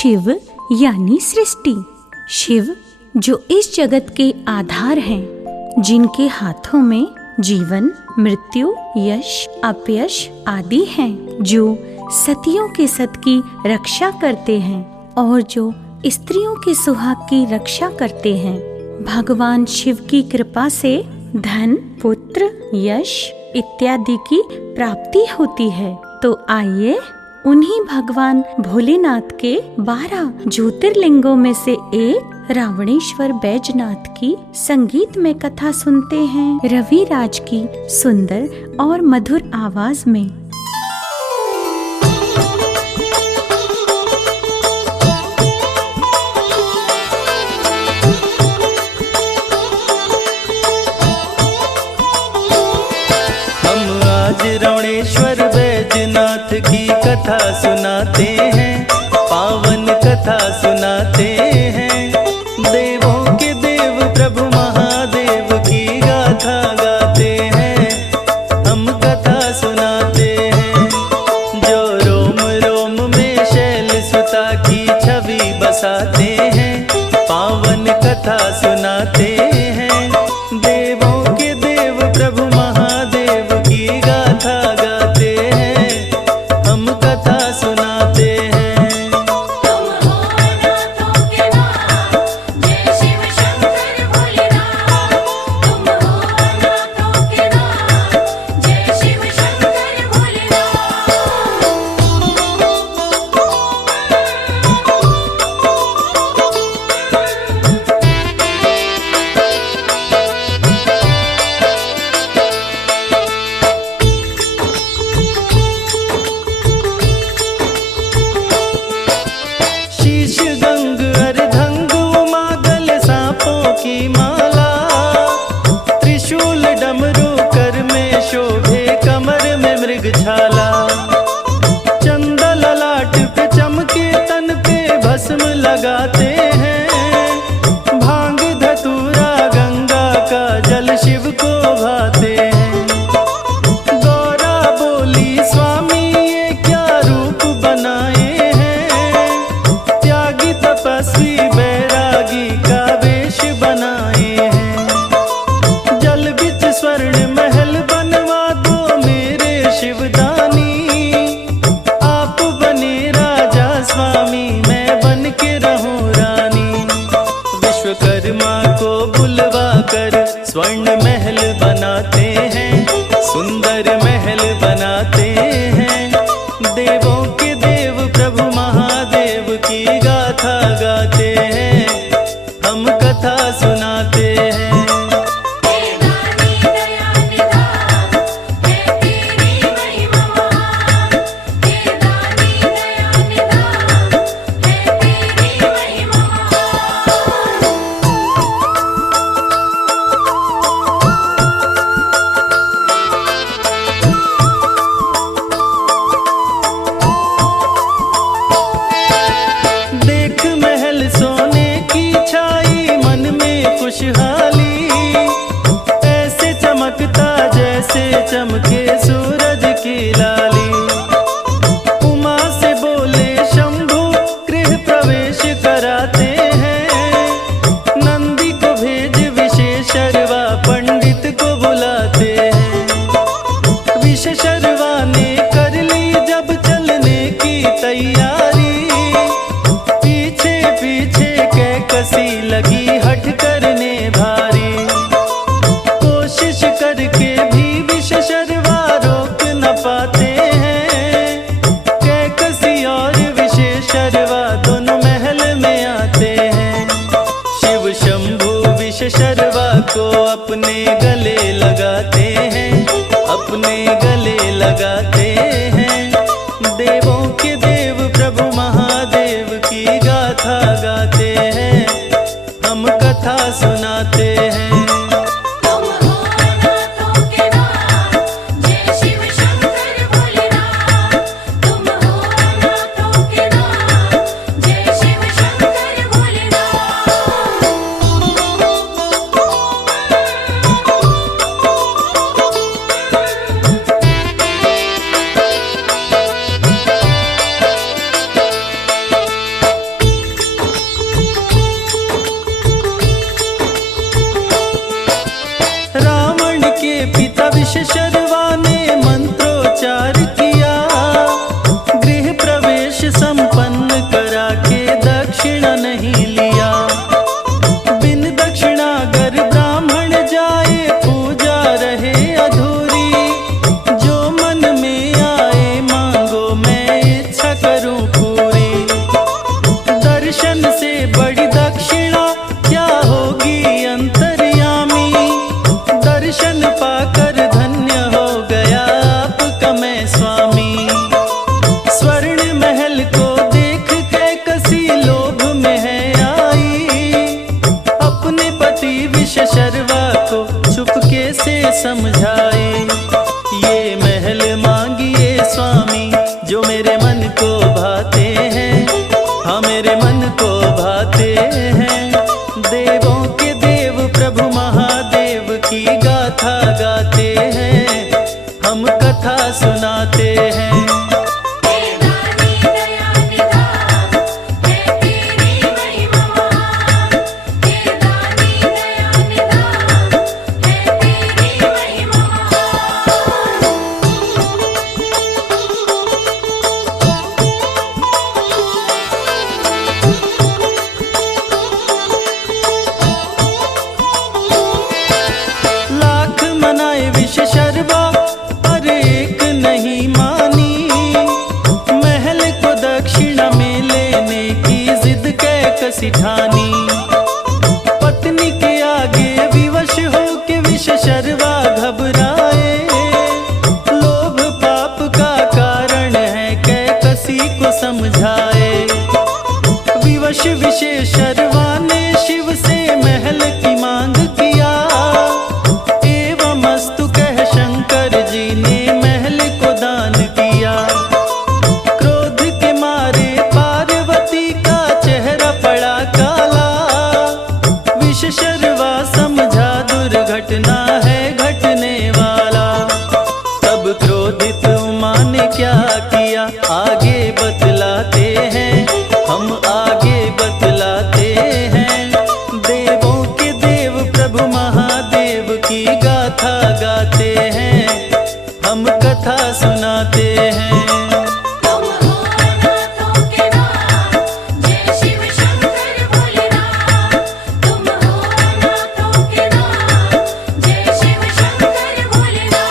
शिव यानी सृष्टि। शिव जो इस जगत के आधार हैं, जिनके हाथों में जीवन, मृत्यु, यश, अपयश आदि हैं, जो सतियों के सत की रक्षा करते हैं और जो स्त्रियों के सुहाग की रक्षा करते हैं। भगवान शिव की कृपा से धन, पुत्र, यश इत्यादि की प्राप्ति होती है। तो आइए उन्हीं भगवान भोलेनाथ के 12 ज्योतिर्लिंगों में से एक रावणेश्वर बैजनाथ की संगीत में कथा सुनते हैं रवि राज की सुंदर और मधुर आवाज में। हम आज रावणेश्वर बैजनाथ की कथा सुनाते हैं, पावन कथा सुनाते हैं। देवों के देव प्रभु महादेव की गाथा गाते हैं, हम कथा सुनाते हैं। जो रोम रोम में शैल सुता की छवि बसाते हैं, पावन कथा सुनाते हैं। देवों के देव प्रभु महादेव की गाथा गाते हैं, हम कथा सुनाते हैं। तुम हो नाथों के नाथ, जय शिव शंकर भोलेनाथ। तुम हो नाथों के नाथ, जय शिव शंकर भोलेनाथ। शीश गंग अर्धंग उमा गले सांपों की माला, त्रिशूल डमरू कर में शोभे कमर में मृग छाला। चंदा ललाट पे चमके तन पे भस्म लगाते हैं, भांग धतूरा गंगा का जल शिव को भाते हैं। गौरा बोली स्वामी ये क्या रूप बनाए हैं, त्यागी तपस्वी बैरागी का वेश बनाए हैं। जल बिच स्वर्ण महल बनवा दो मेरे शिवदानी, आप बने राजा स्वामी मैं बन के रहूं रानी। विश्वकर्मा को बुलवा कर स्वर्ण महल बनाते हैं, सुंदर महल बनाते हैं। देवों के देव प्रभु महादेव की गाथा गाते हैं, हम कथा सुनाते हैं। हे दानी दया निधान, है तेरी महिमा महान। हे दानी दया निधान, है तेरी महिमा महान। देख महल सोने की छाई मन में खुशहाली, ऐसे चमकता जैसे चमके सूरज की लाली। उमा से बोले शंभु गृह प्रवेश कराते हैं, नंदी को भेज विशेषरवा पंडित को बुलाते हैं। विशेषरवा ने कर ली जब चलने की तैयारी, पीछे पीछे कैकसी लगी हठ करने भारी। कोशिश करके भी विशेषरवा रोक न पाते हैं, कैकसी और विशेषरवा दोनों महल में आते हैं। शिव शंभु विशेषरवा को अपने गले लगाते हैं, अपने गले लगाते हैं। देवों के देव प्रभु मन को भाते हैं, हाँ मेरे मन को भाते हैं। देवों के देव प्रभु महादेव की गाथा गाते हैं, हम कथा सुनाते हैं। हे दानी दया निधान, है तेरी महिमा महान। हे दानी दया निधान, है तेरी महिमा महान। लाख मनाए विष शर्वा पर एक नहीं मानी, महल को दक्षिणा में लेने की जिद कैकसी ठानी। पत्नी के आगे विवश हो के विष शर्वा घबराए, लोभ पाप का कारण है कैकसी को समझाए। विवश विशेष शर्वा ने शिव से महल की मांग किया, एवं अस्तु कह शंकर जी ने महल को दान किया। क्रोध के मारे पार्वती का चेहरा पड़ा काला, विष शर्वा समझा दुर्घटना है घटने वाला। तब क्रोधित उमा ने क्या किया आगे बतलाते हैं, हम आगे बतलाते हैं। देवों के देव प्रभु महादेव की गाथा गाते हैं, हम कथा सुनाते हैं। तुम हो अनाथों के नाथ, जय शिव शंकर भोलेनाथ। तुम हो अनाथों के नाथ, जय शिव शंकर भोलेनाथ।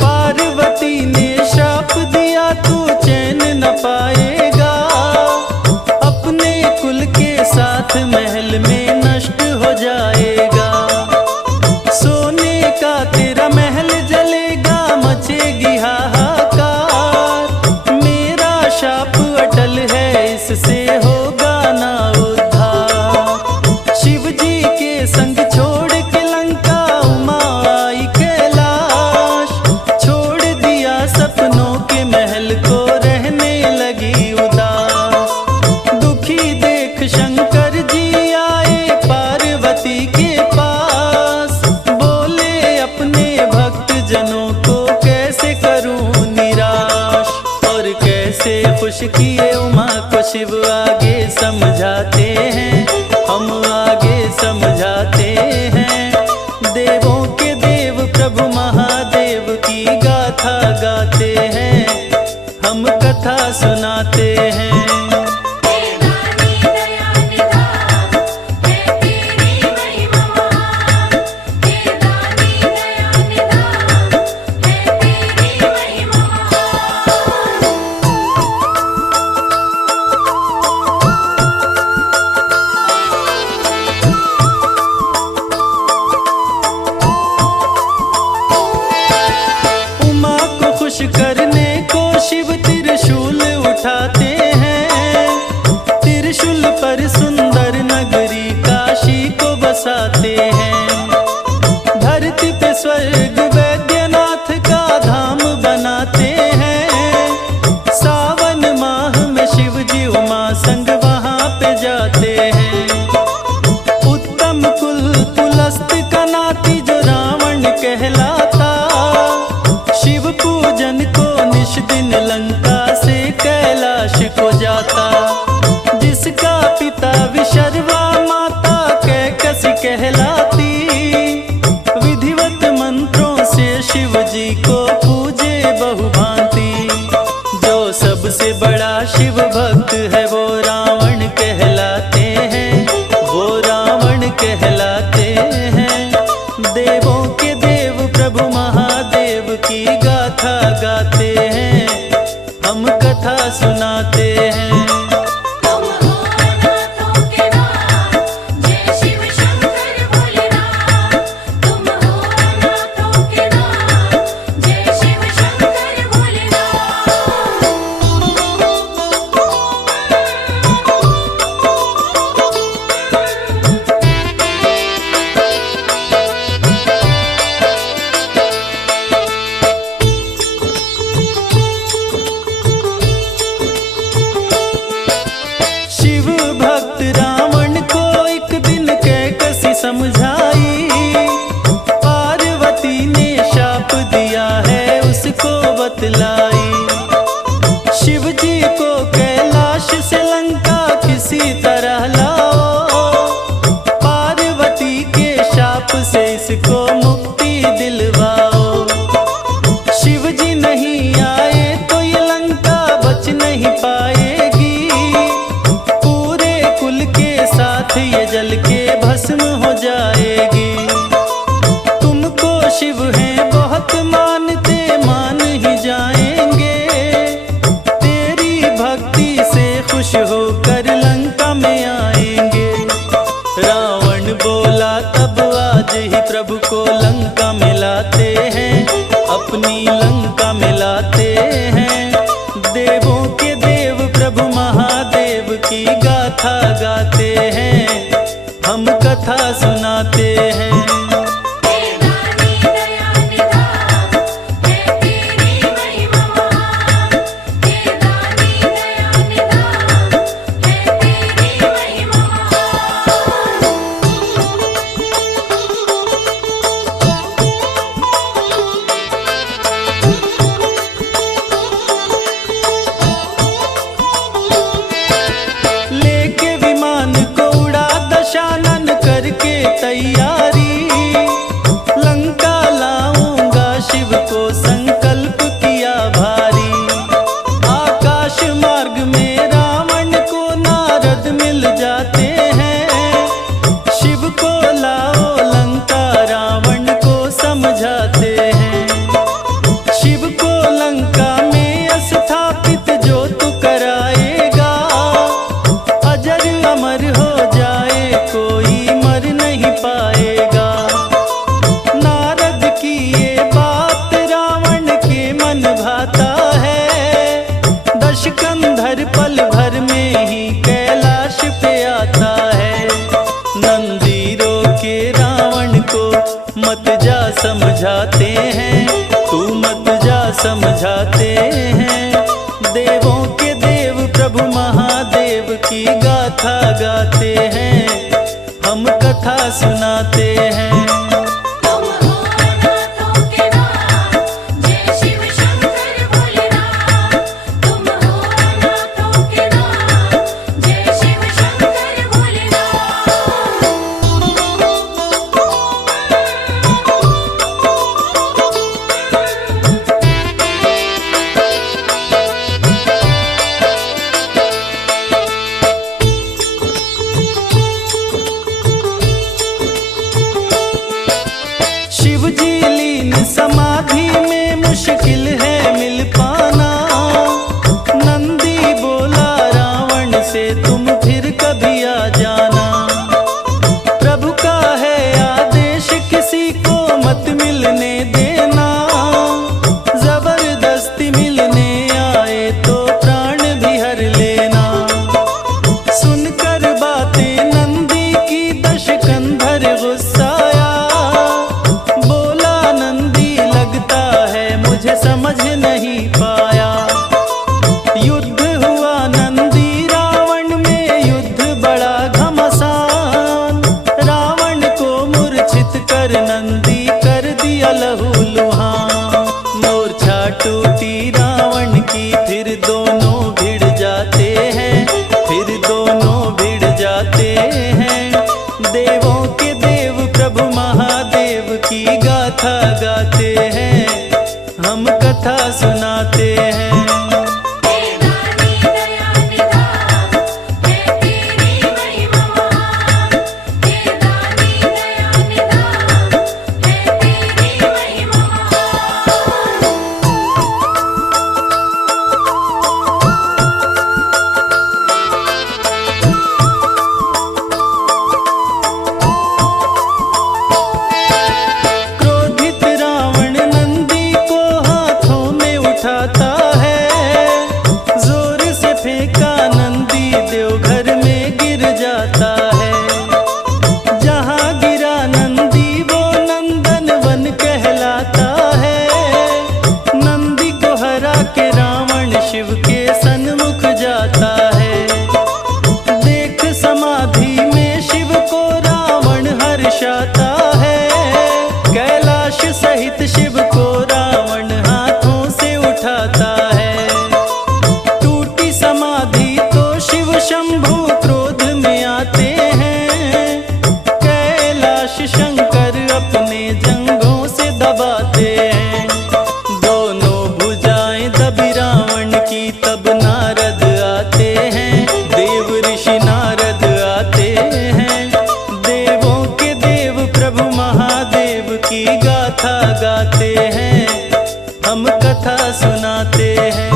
पार्वती ने शाप दिया तू चैन न पाएगा, अपने कुल के साथ महल में नष्ट हो जाएगा। सोने का तेरा महल जलेगा, मचेगी हाहाकार। मेरा शाप अटल है, इससे होगा ना उद्धार। शिव जी के संग छोड़ के लंका उमा आई कैलाश, छोड़ दिया सपनों के महल को रहने लगी उदास। दुखी देख शंकर जी आए पार्वती के पास, बोले अपने भक्त जनों को कैसे करूं निराश। और कैसे खुश किए उमा को शिव आगे समझाते हैं, हम आगे समझाते हैं। देवों के देव प्रभु महादेव की गाथा गाते हैं, हम कथा सुनाते हैं। हे दानी दया निधान, है तेरी महिमा महान। हे दानी दया निधान, है तेरी महिमा महान। उमा को खुश करने को शिव त्रिशूल उठाते हैं, त्रिशूल पर सुंदर नगरी काशी को बसाते हैं। धरती पे स्वर्ग वैद्यनाथ का धाम बनाते हैं, सावन माह में शिव जी उमा संग वहां पे जाते हैं। उत्तम कुल पुलस्त का नाती जो रावण कहलाता, शिव पूजन को निश दिन लंका से कैलाश को जाता। जिसका पिता विशर्वा माता कैकसी कहलाती, विधिवत मंत्रों से शिव जी को पूजे बहुभांति। जो सबसे बड़ा शिव भक्त है वो रावण कहलाते हैं, वो रावण कहलाते हैं। देवों के देव प्रभु महादेव की गाथा गाते हैं, हम कथा सुनाते हैं। तुम हो अनाथों के नाथ, जय शिव शंकर भोलेनाथ। तुम हो अनाथों के नाथ, जय शिव बतलाई। शिव जी को कैलाश से लंका किसी तरह लाओ, पार्वती के शाप से इसको मुक्ति दिलवाओ। शिव जी नहीं आए तो ये लंका बच नहीं पाएगी, पूरे कुल के साथ ये जल के भस्म हो जाएगी। तुमको शिव हैं बहुत मानते, मान ही जाएंगे, तेरी भक्ति से खुश होकर लंका में आएंगे। रावण बोला तब आज ही प्रभु को लंका में लाते हैं, अपनी लंका में लाते हैं। देवों के देव प्रभु महादेव की गाथा गाते हैं, हम कथा सुनाते हैं। हे दानी दया निधान, है तेरी महिमा महान। हे दानी दया निधान, है तेरी महिमा महान। लेके विमान को उड़ा दशानन करके तैयारी, लंका लाऊंगा शिव को संकल्प किया भारी। आकाश मार्ग में रावण को नारद मिल जाते हैं, शिव को लाओ लंका रावण को समझाते हैं। शिव को लंका में स्थापित जो तू कराएगा, अजर अमर हो जाए कोई मर नहीं पाएगा। नारद की ये बात रावण के मन भाता है, दशकंधर पल भर में ही कैलाश पे आता है। नंदी रोके रावण को मत जा समझाते हैं, तू मत जा समझाते हैं। देवों के देव प्रभु महादेव की गाथा गाते हैं, हम कथा सुनाते हैं। तुम हो अनाथों के नाथ, जय शिव शंकर भोलेनाथ। तुम हो अनाथों के नाथ, जय शिव शंकर भोलेनाथ। शिव जी लीन समाधि में मुश्किल है मिल पाना। नंदी बोला रावण से तुम फिर कभी आ जाना। प्रभु का है आदेश किसी को मत मिलने देना, जबरदस्ती मिलने आए तो प्राण भी हर लेना। सुनकर बातें नंदी की दशकंधर गुस्साया, बोला नंदी लगता है मुझे समझ नहीं पाया। युद्ध हुआ नंदी रावण में, युद्ध बड़ा घमासान। रावण को मूर्छित कर नंदी कर दिया लहूलुहान। मोर्छा टूटी रावण की, फिर दोनों भिड़ जाते हैं, फिर दोनों भिड़ जाते हैं। देवों के देव प्रभु महादेव की गाथा गाते हैं, हम कथा सुनाते हैं। हे दानी दया निधान, है तेरी महिमा महान। हे दानी दया निधान, है तेरी महिमा महान। क्रोधित रावण नंदी को हाथों में कथा सुनाते हैं।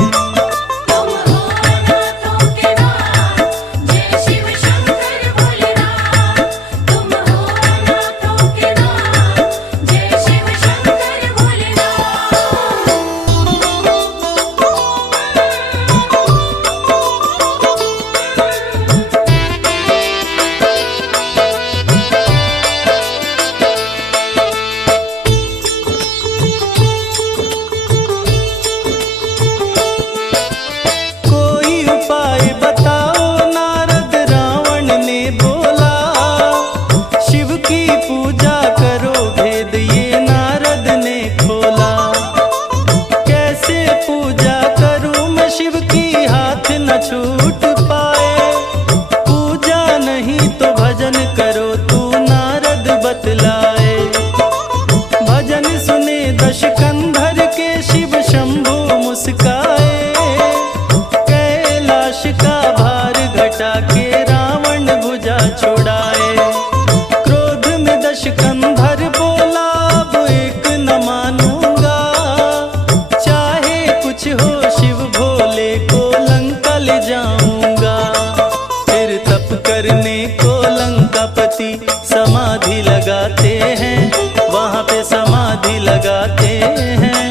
तुम हो अनाथों के नाथ, जय शिव शंकर भोलेनाथ। तुम हो अनाथों के नाथ, जय शिव शंकर भोलेनाथ। कोई उपाय बताओ नारद रावण ने बोला, शिव की पूजा करो भेद ये नारद ने खोला। कैसे पूजा करूं मैं शिव की हाथ न छूट पाए, पूजा नहीं तो भजन करो तू नारद बतलाए। भजन सुने दश कंधर के शिव शंभु मुस्काए, कैलाश का भार घटा के रावण भुजा छुड़ाए। क्रोध में दश कंधर बोला अब एक न मानूंगा, चाहे कुछ हो शिव भोले को लंका ले जाऊंगा। फिर तप करने को लंकापति समाधि लगाते हैं, वहां पे समाधि लगाते हैं।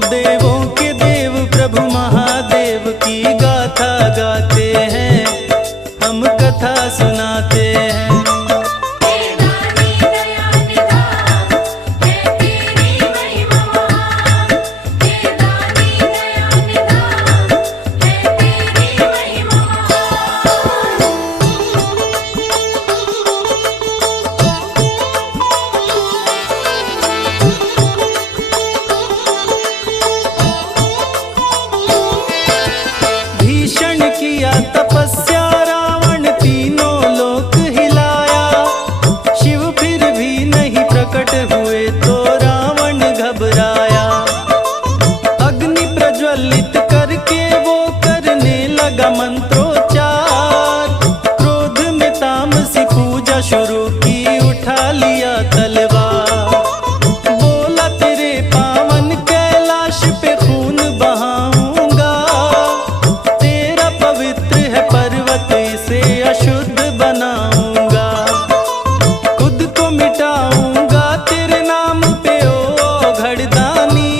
देवों के देव प्रभु महादेव की गाथा गाते हैं, हम कथा सुनाते हैं। हे दानी दया निधान, है तेरी महिमा महान। हे दानी दया निधान, है तेरी महिमा महान। भीषण किया तपस्या रावण तीनों लोक हिलाया, शिव फिर भी नहीं प्रकट हुए तो रावण घबराया। अग्नि प्रज्वलित करके वो करने लगा मंत्रोच्चार, क्रोध में तामसी पूजा शुरू की, उठा लिया तलवार। बोला तेरे पावन कैलाश पे खून बहाऊंगा, तेरा पवित्र है पर्वत इसे अशुद्ध बनाऊंगा। खुद को मिटाऊंगा तेरे नाम पे ओ घड़दानी,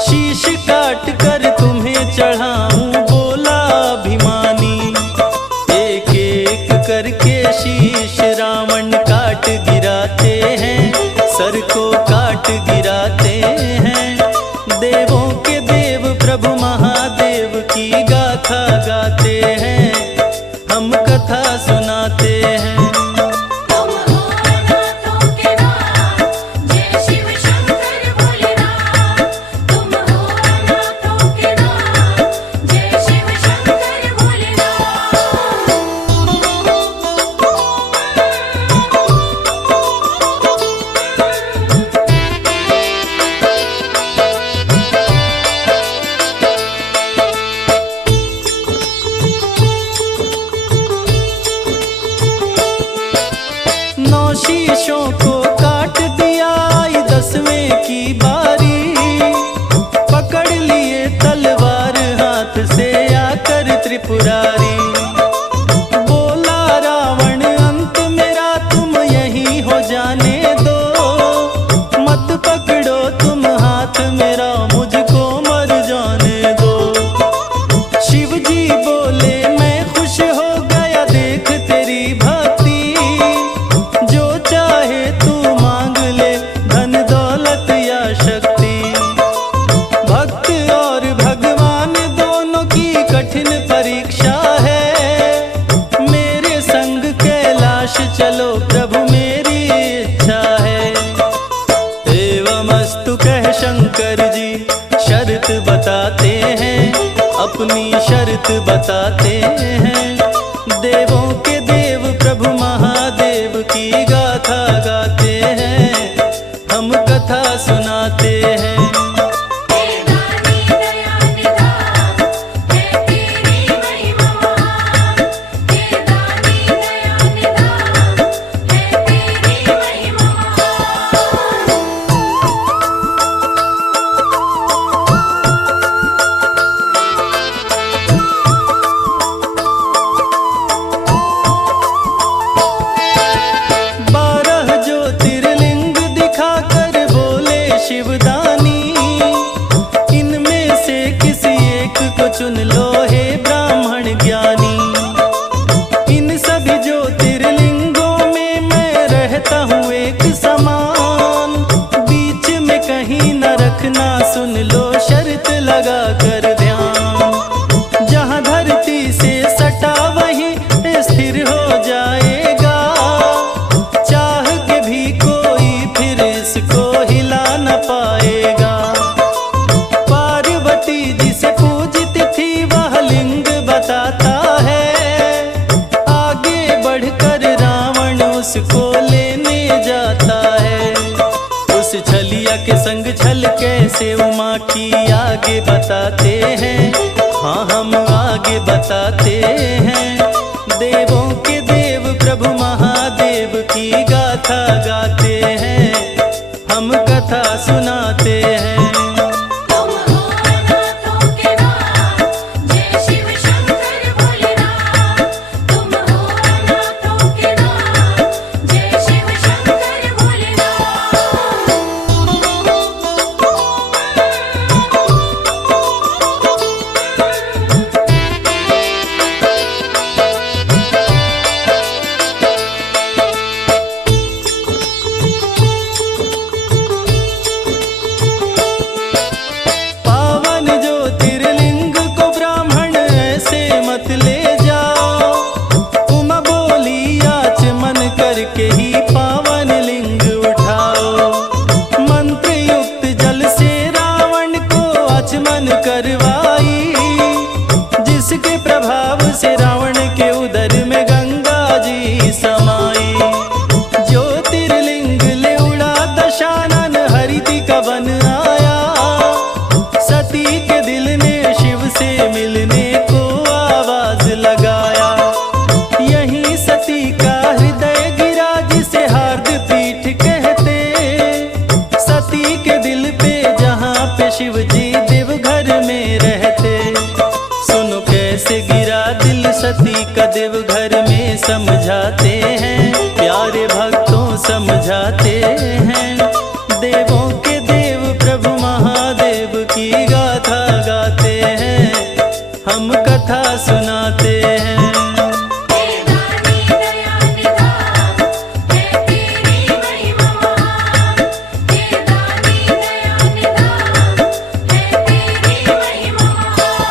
शीश काट कर तुम्हें चढ़ाऊं बोला अभिमानी। एक एक करके शीश रावण काट गिराते हैं, सर को काट गिराते हैं। देवों के देव प्रभु महादेव की गाथा गाते हैं, हम कथा सुनाते हैं। तुम हो अनाथों के नाथ, जय शिव शंकर भोलेनाथ। तुम हो अनाथों के नाथ, जय शिव शंकर भोलेनाथ। नौ शीशों को काट दिया, आई 10वें की बारी। पकड़ लिए तलवार हाथ से आकर त्रिपुरारी। बोला रावण अंत मेरा तुम यही हो जाने दो, मत पकड़ो तुम हाथ मेरा मुझको मर जाने दो। शिव जी बोले मैं खुश हो गया देख तेरी भक्ति, जो चाहे तू मांग ले धन दौलत या शक्ति। भक्त और भगवान दोनों की कठिन परीक्षा है, मेरे संग कैलाश चलो प्रभु मेरी इच्छा है। एवमस्तु कह शंकर जी शर्त बताते हैं, अपनी शर्त बताते हैं। देवों के देव प्रभु महादेव की गाथा गाते हैं, हम कथा सुनाते हैं। हे दानी दया निधान, है तेरी महिमा महान। हे दानी दया निधान, है तेरी महिमा महान। लो शर्त लगा कर ध्यान, जहाँ धरती से सटा वहीं स्थिर हो जाएगा। चाह के भी कोई फिर इसको हिला न पाएगा। पार्वती जिसे पूजित थी वह लिंग बताता है, आगे बढ़कर रावण उसको लेने जाता है। उस छलिया के संग छल कैसे उमा की आगे बताते हैं, हाँ हम आगे बताते हैं। देवों के देव प्रभु महादेव की गाथा गाते हैं, हम कथा सुनाते हैं। तुम हो अनाथों के नाथ, जय शिव शंकर भोलेनाथ। तुम हो अनाथों के नाथ, जय शिव शंकर भोलेनाथ। पावन ज्योतिर्लिंग को ब्राह्मण ऐसे मत ले जाओ। उमा बोली आचमन करके ही पावन लिंग उठाओ। मंत्र युक्त जल से रावण को आचमन करवाई, जिसके प्रभाव से रावण के उदर में गंगा जी समाई। ज्योतिर्लिंग ले उड़ा दशानन हरिति का वन आया। सती के दिल ने शिव से मिलने को आवाज लगाया। यहीं सती का हृदय गिरा जिसे हार्द पीठ कहते। सती के दिल पे जहाँ पे शिव जी देवघर में रहते। सुनो कैसे गिरा दिल सती का देवघर में समझाते हैं, प्यारे भक्तों समझाते हैं। देवों के देव प्रभु महादेव की गाथा गाते हैं, हम कथा सुनाते हैं। हे दानी दया निधान, है तेरी महिमा महान। हे दानी दया निधान, है तेरी महिमा महान।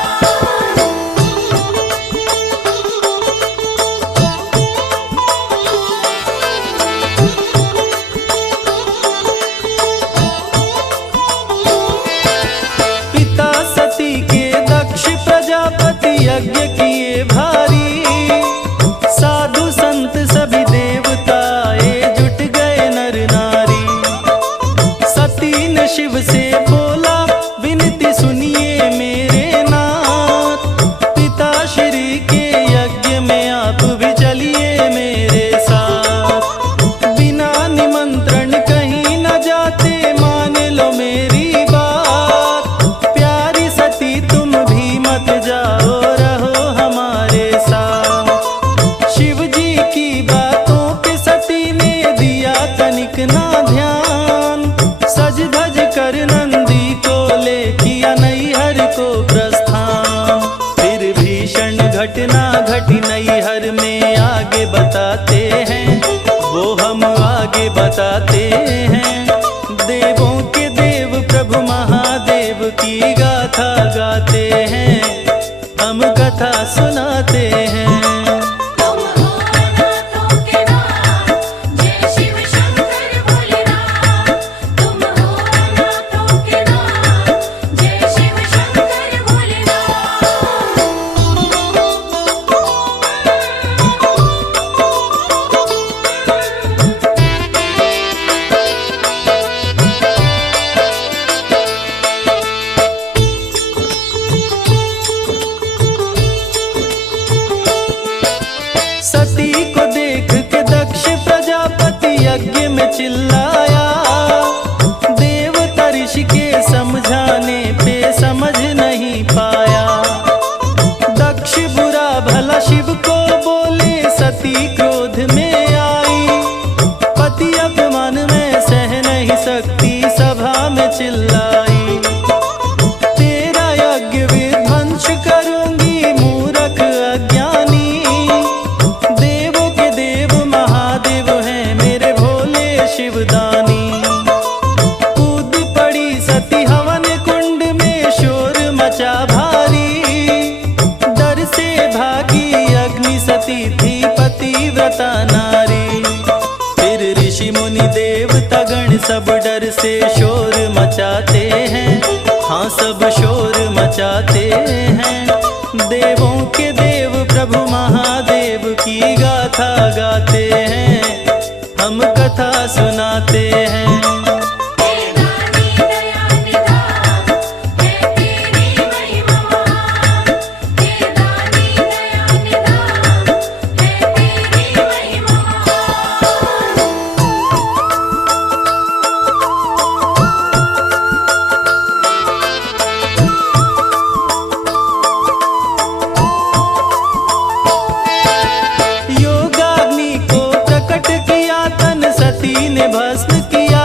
पिता सती के दक्ष प्रजापति यज्ञ किए भारी। साधु संत सभी देवताए जुट गए नर नारी। सती ने शिव से बोला विनती सुनिए मेरे नाथ। पिता श्री के यज्ञ में आप भी चलिए मेरे साथ। बिना निमंत्रण कहीं न जाते, मान लो मेरी बात। प्यारी सती तुम भी मत जाओ, रहो हमारे साथ। शिव जी की बातों पे सती ने दिया तनिक ना ध्यान। सज धज कर नंदी को ले किया नैहर को प्रस्थान। फिर भीषण घटना घटी नैहर में, आगे बताते हैं वो हम आगे बताते हैं। देवों के देव प्रभु महादेव की गाथा गाते हैं, हम कथा सुनाते हैं। तुम हो अनाथों के नाथ, जय शिव शंकर भोलेनाथ। तुम हो अनाथों के नाथ, जय शिव शंकर भोलेनाथ। मचा भारी। डर से भागी अग्नि सती थी पतिव्रता नारी। फिर ऋषि मुनि देवता गण सब डर से शोर मचाते हैं, हाँ सब शोर मचाते हैं। देवों के देव प्रभु महादेव की गाथा गाते हैं, हम कथा सुनाते हैं। हे दानी दया निधान, है तेरी महिमा महान। हे दानी दया निधान, है तेरी महिमा महान। योगाग्नि को प्रकट किया, तन सती ने भस्म किया।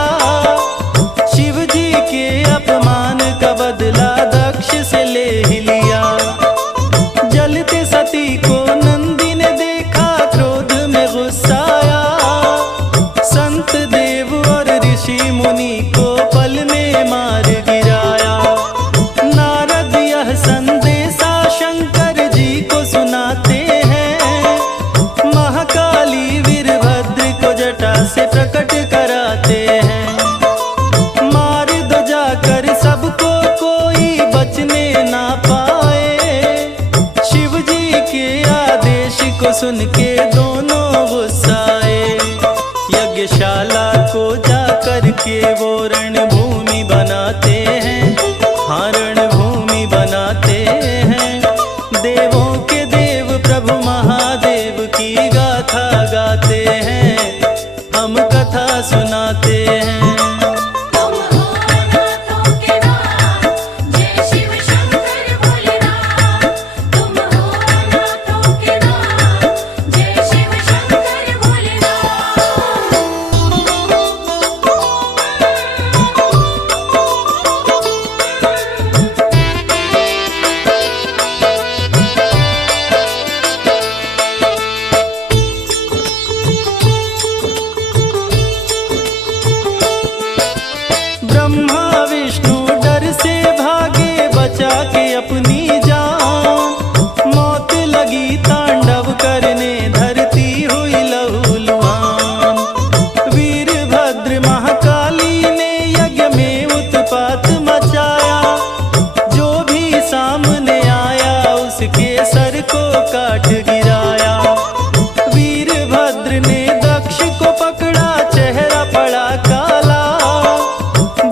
शिव जी के अपमान का बदला दक्ष से ले ही लिया। जलते सती को नंदी ने देखा, क्रोध में गुस्साया। संत देव और ऋषि मुनि को पल में मार गिराया। नारद यह संदेशा शंकर जी को सुनाते हैं। महाकाली वीरभद्र को जटा से प्रकट कराते हैं। मार दो जाकर सबको, कोई बचने ना पाए। शिव जी के आदेश को सुन के दोनों गुस्साए। यज्ञशाला को जाकर के वो रणभूमि बनाते हैं, हाँ रणभूमि बनाते हैं। देवों के देव प्रभु महादेव की गाथा गाते हैं, हम कथा सुनाते हैं। तुम हो अनाथों के नाथ, जय शिव शंकर भोलेनाथ। तुम हो अनाथों के नाथ, जय शिव शंकर भोलेनाथ। ब्रह्मा विष्णु डर से भागे, बचा के अपनी जान। मौत लगी तांडव करने, धरती हुई लहूलुहान। वीरभद्र महाकाली ने यज्ञ में उत्पात मचाया। जो भी सामने आया, उसके सर को काट गिराया। वीरभद्र ने दक्ष को पकड़ा, चेहरा पड़ा काला।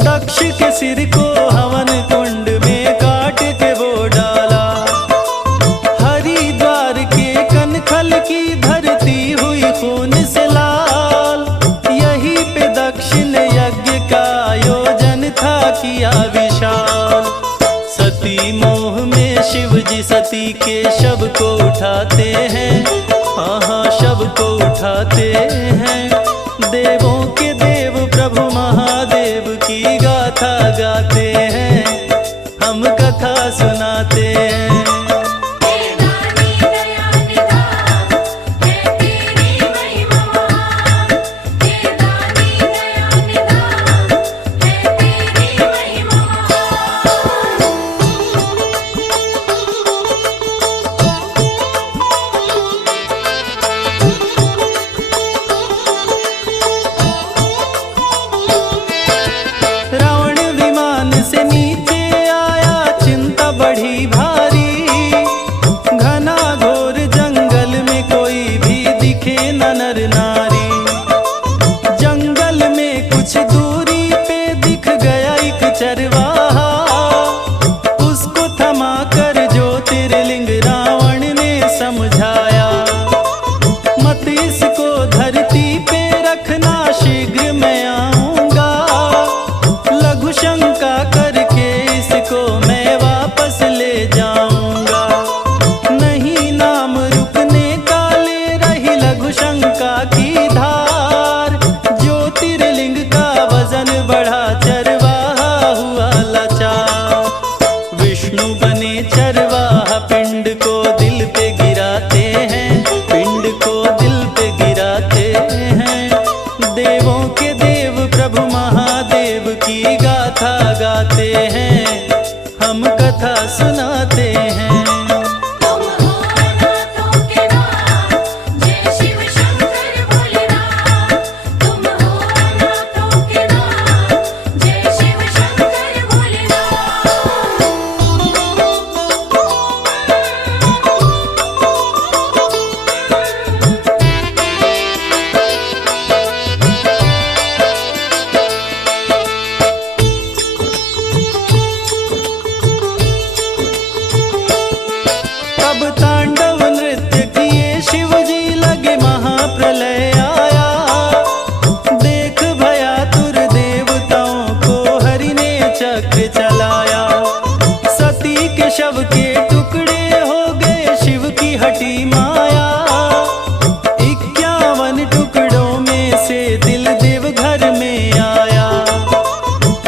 दक्ष के सिर को हवन कुंड में काट के वो डाला। हरिद्वार के कनखल की धरती हुई खून से लाल। यहीं पे दक्ष ने यज्ञ का आयोजन था किया विशाल। सती मोह में शिव जी सती के शव को उठाते हैं, हाँ हाँ शव को उठाते हैं। देवों के देव प्रभु महादेव की गाथा गाते हैं, हम कथा सुनाते हैं। हे दानी दया निधान, है तेरी महिमा महान। हे दानी दया निधान, है तेरी महिमा महान। रावण विमान से नीचे आया, चिंता बढ़ी भारी। कथा सुनाते हैं। तुम हो अनाथों के नाथ, जय शिव शंकर भोलेनाथ। तुम हो अनाथों के नाथ, जय शिव शंकर भोलेनाथ। तब तांडव नृत्य किए शिव जी, लगे महाप्रलय आया। देख भयातुर देवताओं को हरि ने चक्र चलाया। सती के शव के टुकड़े हो गए शिव की हटी माया। 51 टुकड़ों में से दिल देवघर में आया।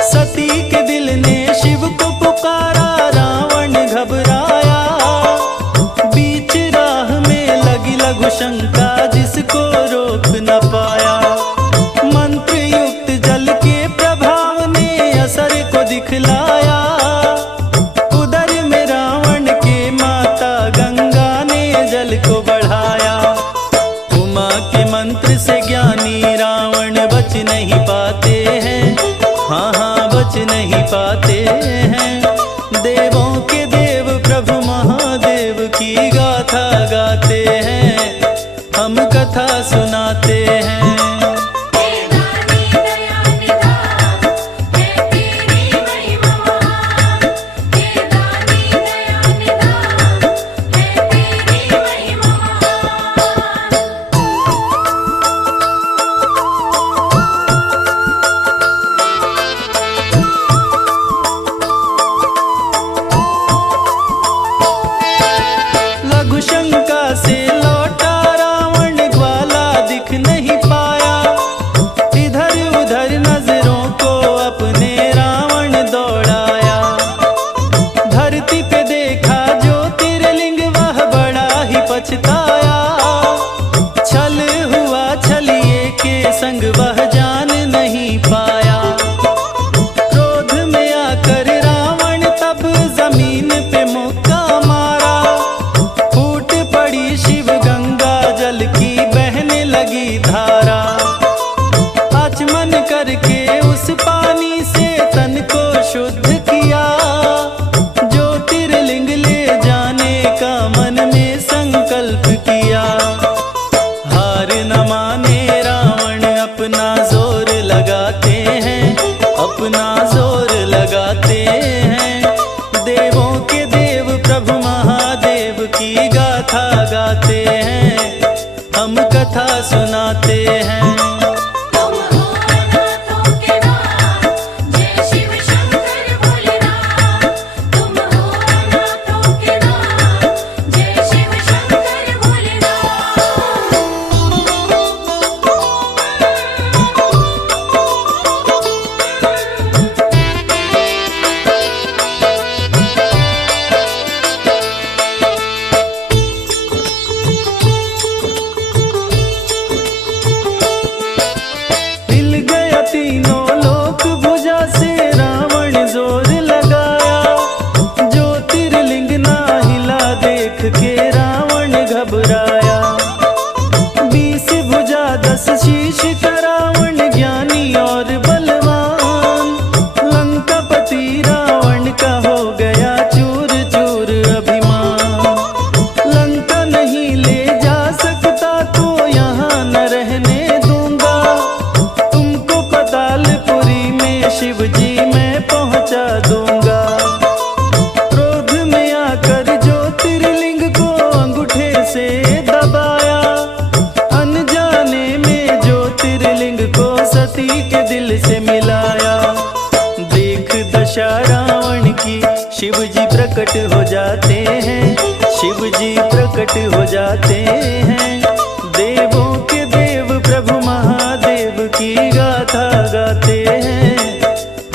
सती के दिल ने शिव को पुकारा, रावण घबराया। बीच राह में लगी लघु शंका, जिसको रोक न पाया। मंत्र युक्त जल के प्रभाव ने असर को दिखलाया। उदर में रावण के माता गंगा ने जल को बढ़ाया। उमा के मंत्र से ज्ञानी रावण बच नहीं पाते हैं। हाँ हाँ बच नहीं पाते हैं। देवों के देव प्रभु महादेव की गाथा गाते हैं, हम कथा सुनाते हैं। हे दानी दया निधान, है तेरी महिमा महान। हे दानी दया निधान, है तेरी महिमा महान। लघु शंका से लौटा रावण, ग्वाला दिख नहीं पाया। इधर उधर नजरों को अपने रावण दौड़ाया। धरती पे देखा ज्योतिर्लिंग, वह बड़ा ही पछताया। छल हुआ छलिए के संग, वह जान नहीं पाया। क्रोध में आकर रावण तब जमीन पे मुक्का मारा। फूट पड़ी शिव गंगा, जल की बहने लगी धारा। आचमन करके उस पानी से तन को शुद्ध किया। ज्योतिर्लिंग ले जाने का मन में संकल्प किया। हार न माने रावण, अपना जोर लगाते हैं, अपना जोर लगाते हैं। देवों के देव प्रभु महादेव की गाथा गाते हैं, हम कथा सुनाते हैं। तुम हो अनाथों के नाथ, जय शिव शंकर भोलेनाथ। तुम हो अनाथों के नाथ, जय शिव शंकर भोलेनाथ। हिल गया तीनों लोक, भुजा से रावण जोर लगाया। ज्योतिर्लिंग ना हिला देख के रावण घबराया। 20 भुजा 10 शीश का रावण, ज्ञानी और बलवान। लंकापति रावण का हो गया चूर चूर अभिमान। लंका नहीं ले जा सकता तो यहाँ न रहने दूंगा। तुमको पतालपुरी में शिव जी मैं पहुँचा दूंगा। क्रोध में आकर ज्योतिर्लिंग को अंगूठे से दबाया। अनजाने में ज्योतिर्लिंग को सती के दिल से मिलाया। देख दशा रावण की, शिव जी प्रकट हो जाते हैं, शिव जी प्रकट हो जाते हैं। देवों के देव प्रभु महादेव की गाथा गाते हैं,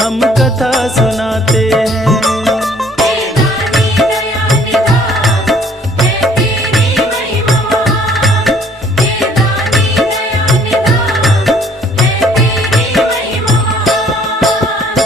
हम कथा सुनाते हैं। हे दानी दया निधान, है तेरी महिमा महान। हे दानी दया निधान, है तेरी महिमा महान।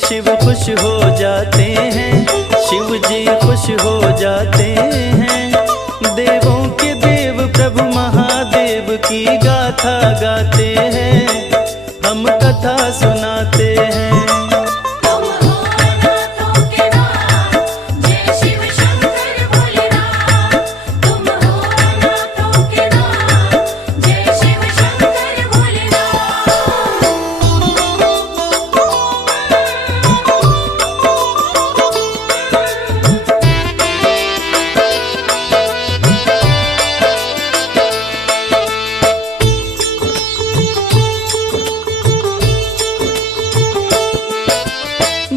शिव खुश हो जाते हैं, शिव जी खुश हो जाते हैं। देवों के देव प्रभु महादेव की गाथा गाते हैं, हम कथा सुनाते हैं। तुम हो नाथों के नाथ, जय शिव शंकर भोलेनाथ। तुम हो नाथों के नाथ, जय शिव शंकर भोलेनाथ।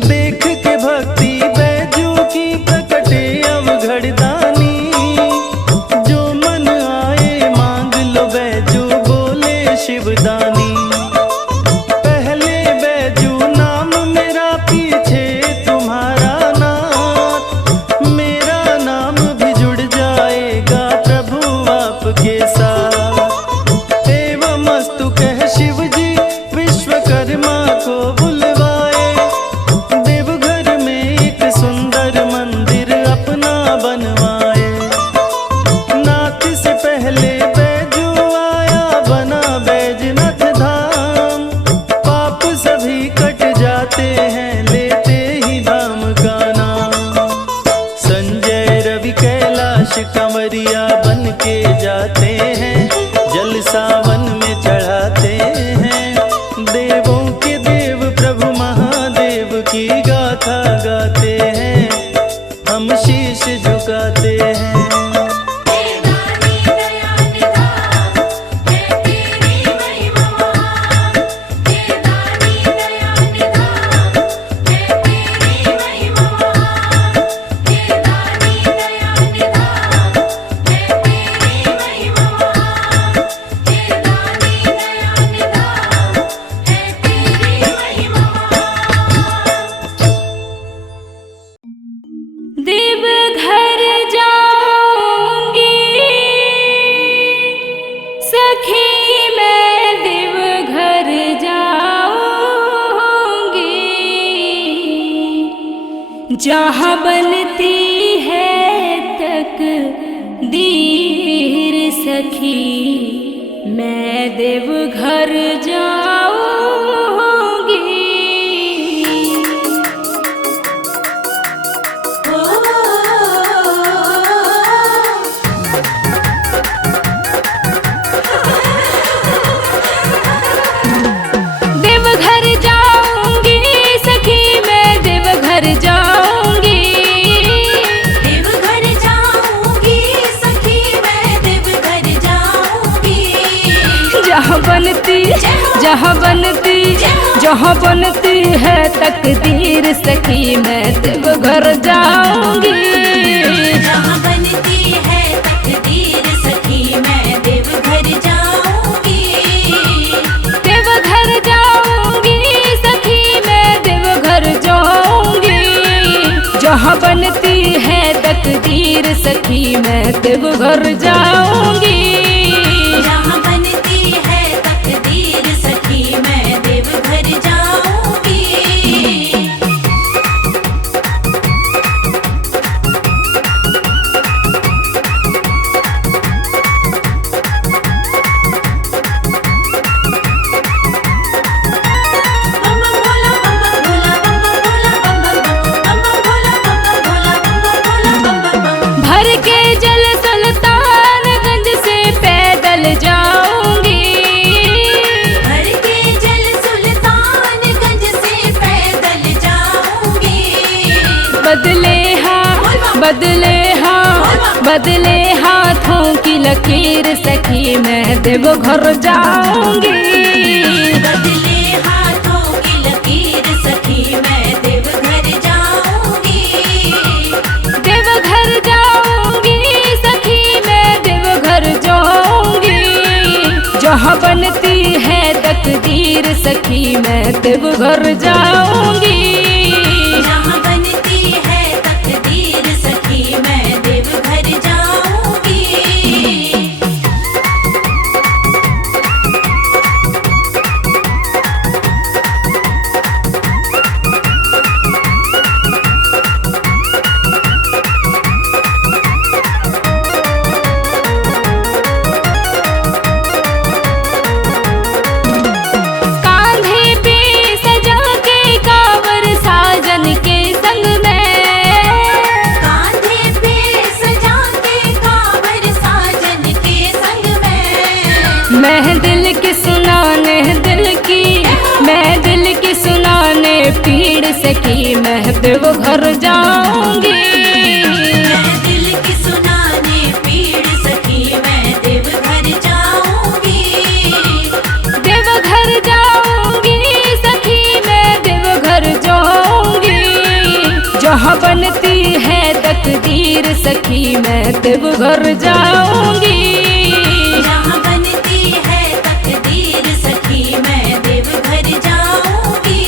देख के भक्ति बैजू की प्रकटे अवघड़ दानी, जो मन आए मांग लो बैजू बोले शिवदानी। पहले बैजू नाम मेरा, पीछे तुम्हारा नाथ, मेरा नाम भी जुड़ जाएगा प्रभु आपके साथ। एवं अस्तु कह शिव जी विश्वकर्मा को बुलवाए, देवघर में एक सुंदर मंदिर अपना बनवाए। नाथ से पहले बैजू आया, बना बैजनाथ धाम। पाप सभी कट जाते हैं लेते ही धाम का नाम। संजय रवि कैलाश कंवरिया बन के जाते हैं, जल सावन में चढ़ाते हैं। देवों के देव प्रभु महादेव की गाथा गाते हैं, हम शीश झुकाते हैं। हे दानी दया निधान, है तेरी महिमा महान। हे दानी दया निधान, है तेरी महिमा महान। हे दानी दया निधान, है तेरी महिमा महान। हे दानी दया निधान, है तेरी महिमा महान। देवघर जाऊंगी सखी, मैं देवघर जाऊंगी। जहाँ बनती है तकदीर सखी, मैं देवघर जाऊंगी। देवघर जाऊंगी सखी, मैं देवघर जाऊंगी। देवघर जाऊंगी सखी, मैं देवघर जाऊंगी। जहाँ बनती है तकदीर सखी, मैं देवघर जाऊंगी। जहाँ बनती है तकदीर सखी, मैं देवघर जाऊंगी। देवघर जाऊंगी सखी, मैं देवघर जाऊंगी। जहाँ बनती है तकदीर सखी, मैं देवघर जाऊंगी। जहाँ बनती है तकदीर सखी, मैं देवघर जाऊंगी। बम बम भोला, बम बम भोला, बम बम भोला, बम बम भोला, बम बम भोला, बम बम भोला, बम बम। भर के जल सुल्तानगंज से पैदल जाऊंगी। भर के जल सुल्तानगंज से पैदल जाऊंगी। बदले हाथों की लकीर सखी, मैं देवघर जाऊंगी। बदले हाथों की लकीर सखी, मैं देवघर जाऊंगी। देवघर जाऊंगी सखी, मैं देवघर जाऊंगी। जहाँ बनती है तकदीर सखी, मैं देवघर जाऊंगी। जहाँ बनती है तकदीर सखी, मैं देवघर जाऊंगी। मैं देवघर जाऊंगी। मैं दिल की सुनाने पीड़ सखी मैं देवघर जाऊंगी। देवघर जाऊंगी सखी मैं देवघर जाऊंगी। जहाँ बनती है तकदीर सखी मैं देवघर जाऊंगी। जहाँ बनती है तकदीर सखी मैं देवघर जाऊंगी।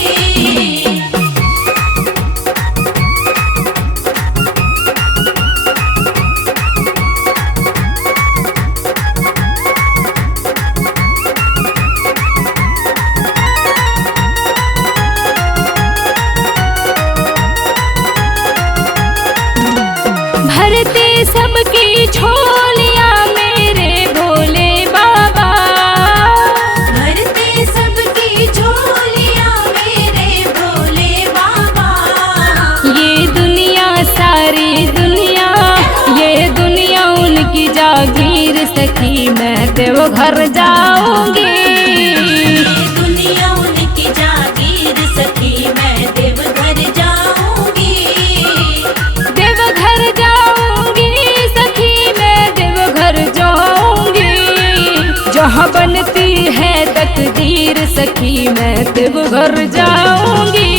भरते सबकी झोलियां मेरे भोले बाबा। भरते सबकी झोलियां मेरे भोले बाबा। ये दुनिया सारी दुनिया, ये दुनिया उनकी जागीर सखी मैं देवघर जाऊंगी। ये दुनिया उनकी जागीर सखी मैं देवघर जाऊंगी। देवघर जाऊंगी सखी मैं देवघर जाऊंगी। जहाँ बनती है तकदीर सखी मैं देवघर जाऊंगी।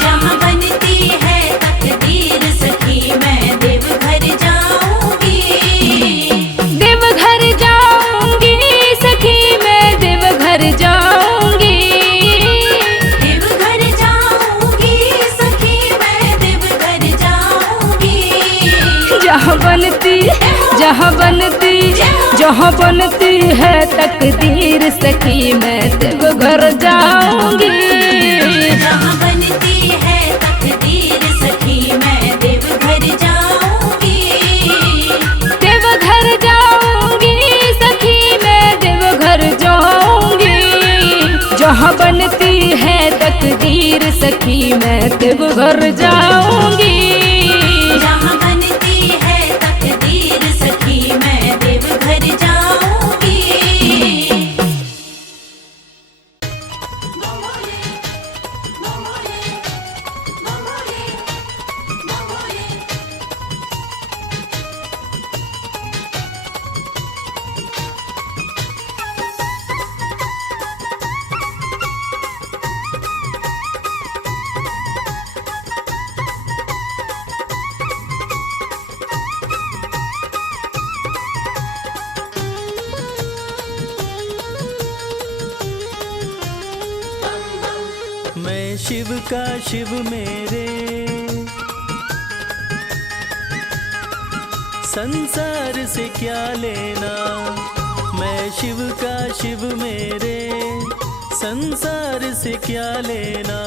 जहाँ बनती है तकदीर सखी मैं देवघर जाऊंगी। देवघर जाऊंगी सखी मैं देवघर जाऊंगी। देवघर जाऊंगी सखी मैं देवघर जाऊंगी। जहाँ बनती है तकदीर सखी मैं देवघर जाऊंगी। जहाँ बनती है तकदीर सखी मैं देवघर जाऊंगी। देवघर जाऊंगी सखी मैं देवघर जाऊंगी। जहाँ बनती है तकदीर सखी मैं देवघर जाऊंगी। जहाँ बनती है तकदीर सखी मैं देवघर जाऊंगी। मैं शिव का शिव मेरे, संसार से क्या लेना। मैं शिव का शिव मेरे, संसार से क्या लेना।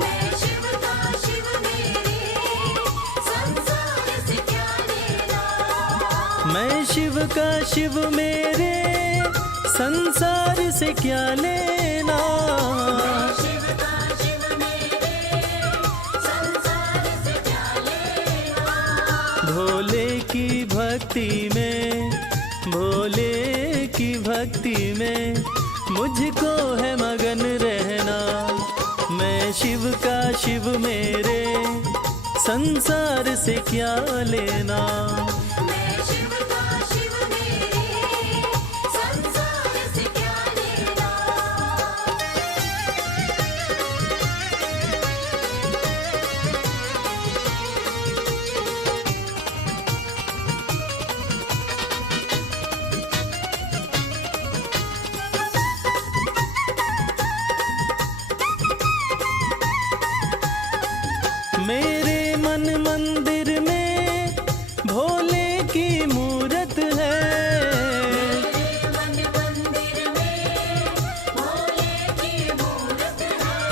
मैं शिव का शिव मेरे, संसार से क्या लेना। मैं शिव का शिव मेरे, संसार से क्या लेना। शिव का शिव मेरे, संसार से क्या लेना। भोले की भक्ति में, भोले की भक्ति में मुझको है मगन रहना। मैं शिव का शिव मेरे, संसार से क्या लेना। मैं शिव का शिव मेरे, संसार से क्या लेना। मेरे मन मंदिर में भोले की मूरत है। मन मंदिर में भोले की मूरत है।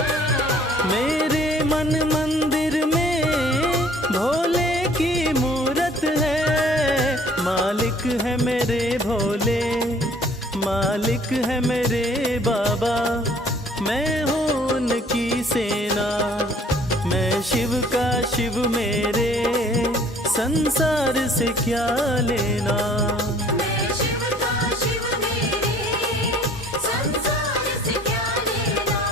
मेरे मन मंदिर में भोले की मूरत है। मालिक है मेरे भोले, मालिक है मेरे बाबा। मैं हूँ उनकी सेना। मैं शिव का शिव मेरे, संसार से क्या लेना। मैं शिव का शिव मेरे, संसार से क्या लेना।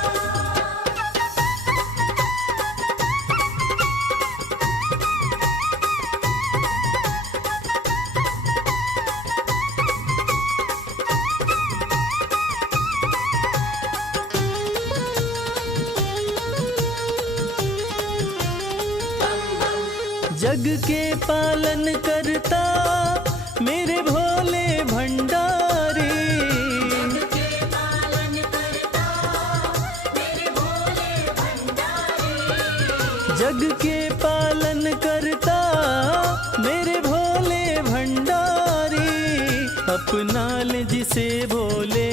जग के पालन करता मेरे भोले भंडारी। जग के पालन करता मेरे भोले भंडारी। अपना ले जिसे भोले,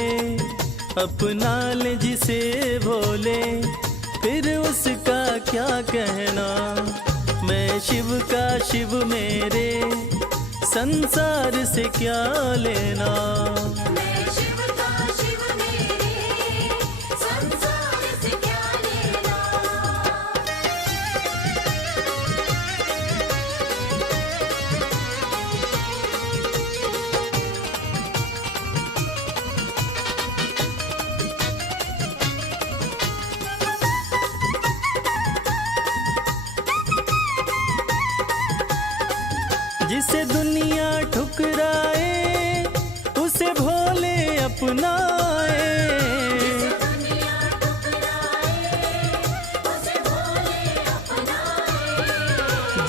अपना ले जिसे भोले, फिर उसका क्या कहना। मैं शिव का शिव मेरे, संसार से क्या लेना। मैं शिव का शिव मेरे, संसार से क्या लेना। जिसे दुनिया ठुकराए उसे भोले अपनाए।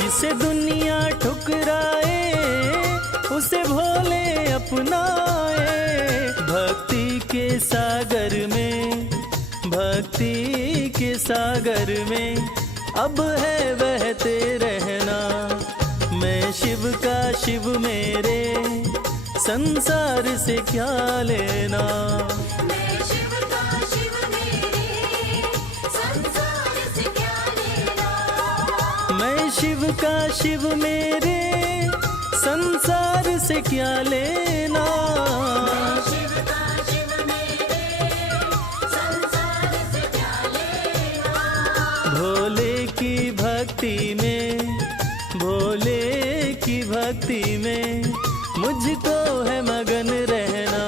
जिसे दुनिया ठुकराए उसे भोले अपनाए। भक्ति के सागर में, भक्ति के सागर में अब है बहते रहना। मैं शिव का शिव मेरे, संसार से क्या लेना। मैं शिव का शिव मेरे, संसार से क्या लेना। मैं शिव का शिव मेरे, संसार से क्या लेना। शिव का शिव मेरे, संसार से क्या लेना। भोले की भक्ति में, भोले की भक्ति में मुझको है मगन रहना।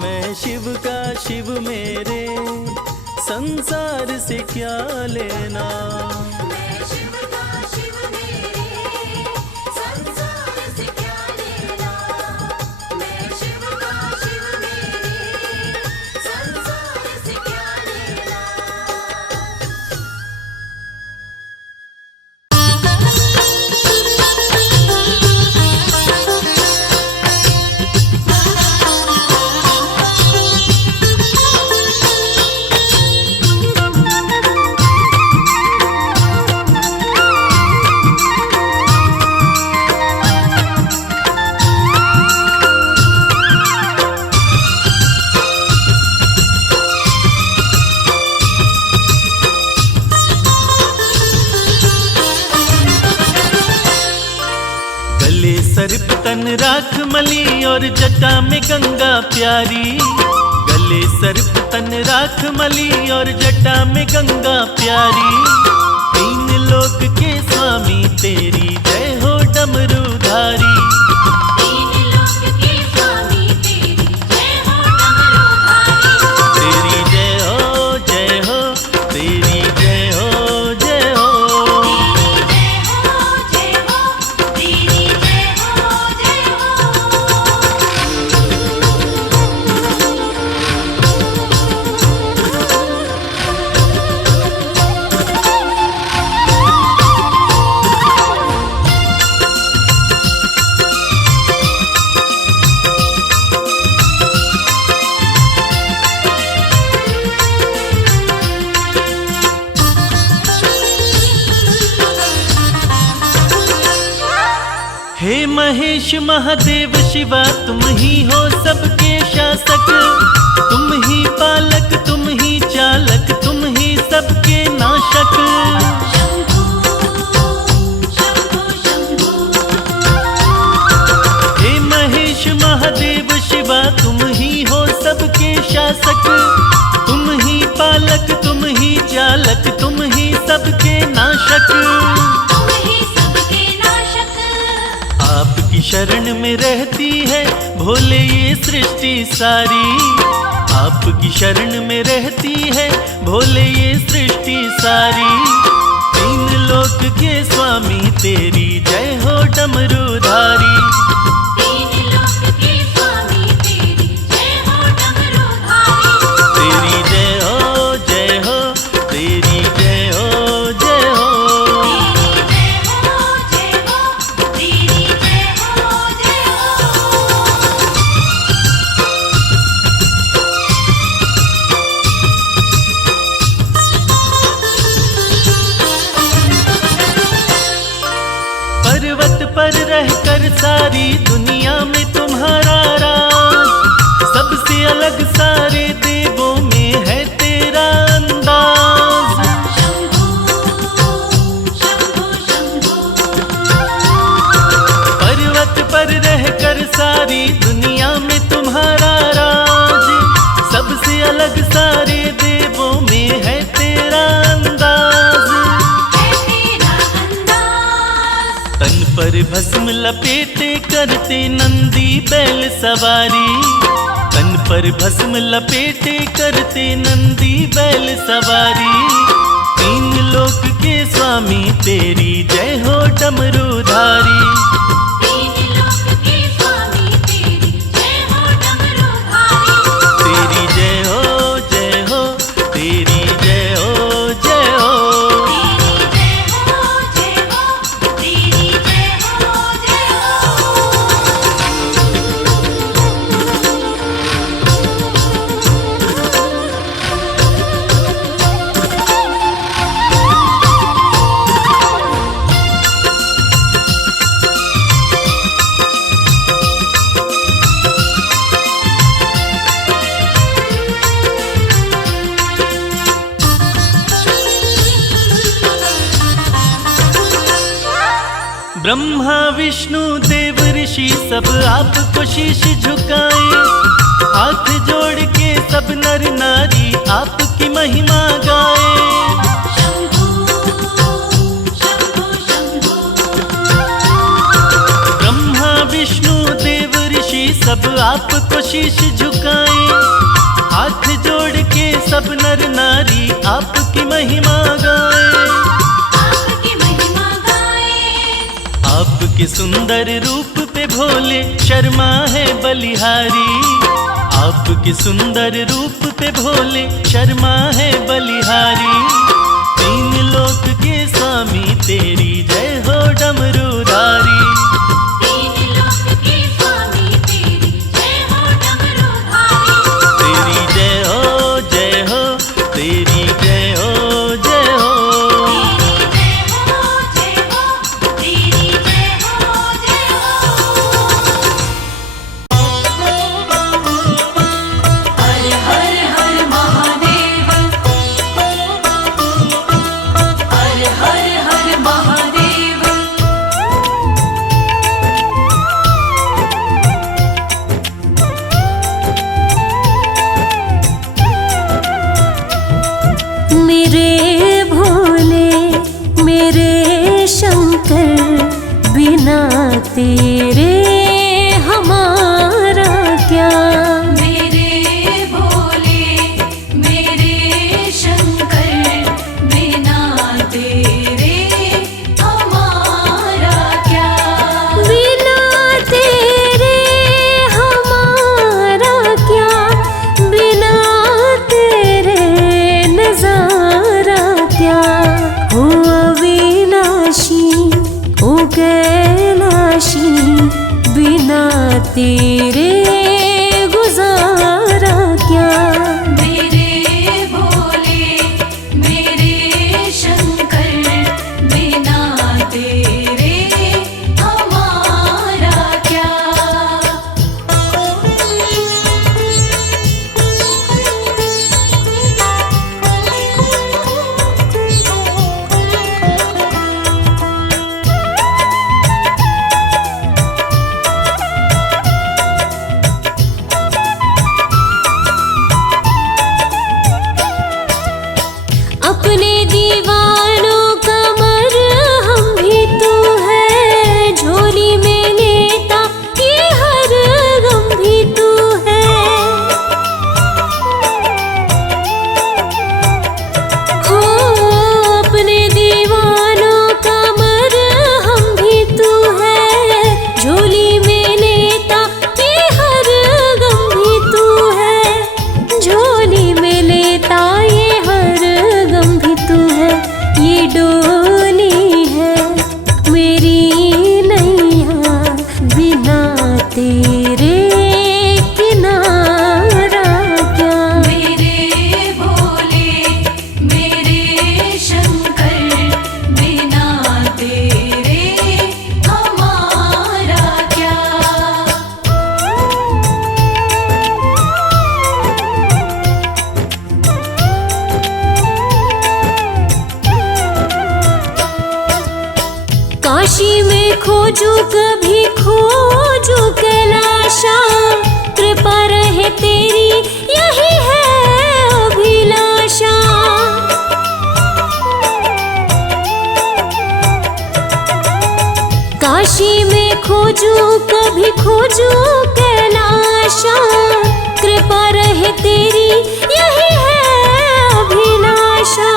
मैं शिव का शिव मेरे, संसार से क्या लेना। मैं शिव का शिव मेरे, संसार से क्या लेना। मैं शिव का शिव मेरे, संसार से क्या लेना। सर्प तन राख मली और जटा में गंगा प्यारी। गले सर्प तन राख मली और जटा में गंगा प्यारी। तीन लोक के स्वामी तेरी जय हो डमरूधारी। तीन लोक के स्वामी तेरी जय हो डमरूधारी। तेरी जय हो जय हो, तेरी जय हो जय हो। तेरी जय हो जय हो, तेरी जय हो जय हे महेश महादेव शिवा, तुम ही हो सबके शासक। तुम ही पालक, तुम ही चालक, तुम ही सबके नाशक। शंभू शंभू शंभू। हे महेश महादेव शिवा, तुम ही हो सबके शासक। तुम ही पालक, तुम ही चालक, तुम ही सबके नाशक। तुम ही सबके नाशक। आपकी शरण में रहती है भोले ये सृष्टि सारी। आपकी शरण में रहती है भोले ये सृष्टि सारी। तीन लोक के स्वामी तेरी जय हो डमरूधारी। तीन लोक के स्वामी तेरी जय हो डमरूधारी। तेरी जय हो जय हो, तेरी जय हो जय हो। तेरी जय हो सारी दुनिया में तुम्हारा राज, सबसे अलग सारे देवों में है तेरा अंदाज। शंभो शंभो शंभो पर्वत पर रहकर सारी दुनिया में तुम्हारा राज, सबसे अलग सारे देवों में है तेरा अंदाज। है तेरा अंदाज। तन पर भस्म लपेटे करते नंदी बैल सवारी, तन पर भस्म लपेटे करते नंदी बैल सवारी। तीन लोक के स्वामी तेरी जय हो डमरूधारी। तीन लोक के स्वामी तेरी जय हो डमरूधारी। तेरी जय हो जय हो, तेरी जय हो जय हो। तेरी जय हो जय हो, तेरी जय हो जय हो। ब्रह्मा विष्णु देव ऋषि सब आपको शीश झुकाए, हाथ जोड़ के सब नर नारी आपकी महिमा गाए। शंभो शंभो शंभो ब्रह्मा विष्णु देव ऋषि सब आपको शीश झुकाए, हाथ जोड़ के सब नर नारी आपकी महिमा गाए। आपकी महिमा गाए। आपके सुंदर रूप पे भोले शर्मा है बलिहारी, आपके सुंदर रूप पे भोले शर्मा है बलिहारी। तीन लोक के स्वामी तेरी जय हो डमरूधारी। तीन लोक के स्वामी तेरी जय हो डमरूधारी। तेरी जय हो जय हो, तेरी जय हो जय हो। तेरी जय हो जय हो, तेरी जय हो जय हो। हर हर हर महादेव, हर हर हर महादेव। मेरे भोले मेरे शंकर, बिना तेरे हमारा क्या। मेरे भोले मेरे शंकर, बिना तेरे हमारा क्या। बिना तेरे हमारा क्या, बिना तेरे नजारा क्या। हो अविनाशी हो कैलाशी, बिना तेरे गुजारा क्या। मेरे भोले मेरे शंकर, बिना तेरे हमारा क्या। खोजू कभी खोजू कैलाशा, कृपा रहे तेरी यही है अभिलाषा। काशी में खोजू कभी खोजू कैलाशा, कृपा रहे तेरी यही है अभिलाषा।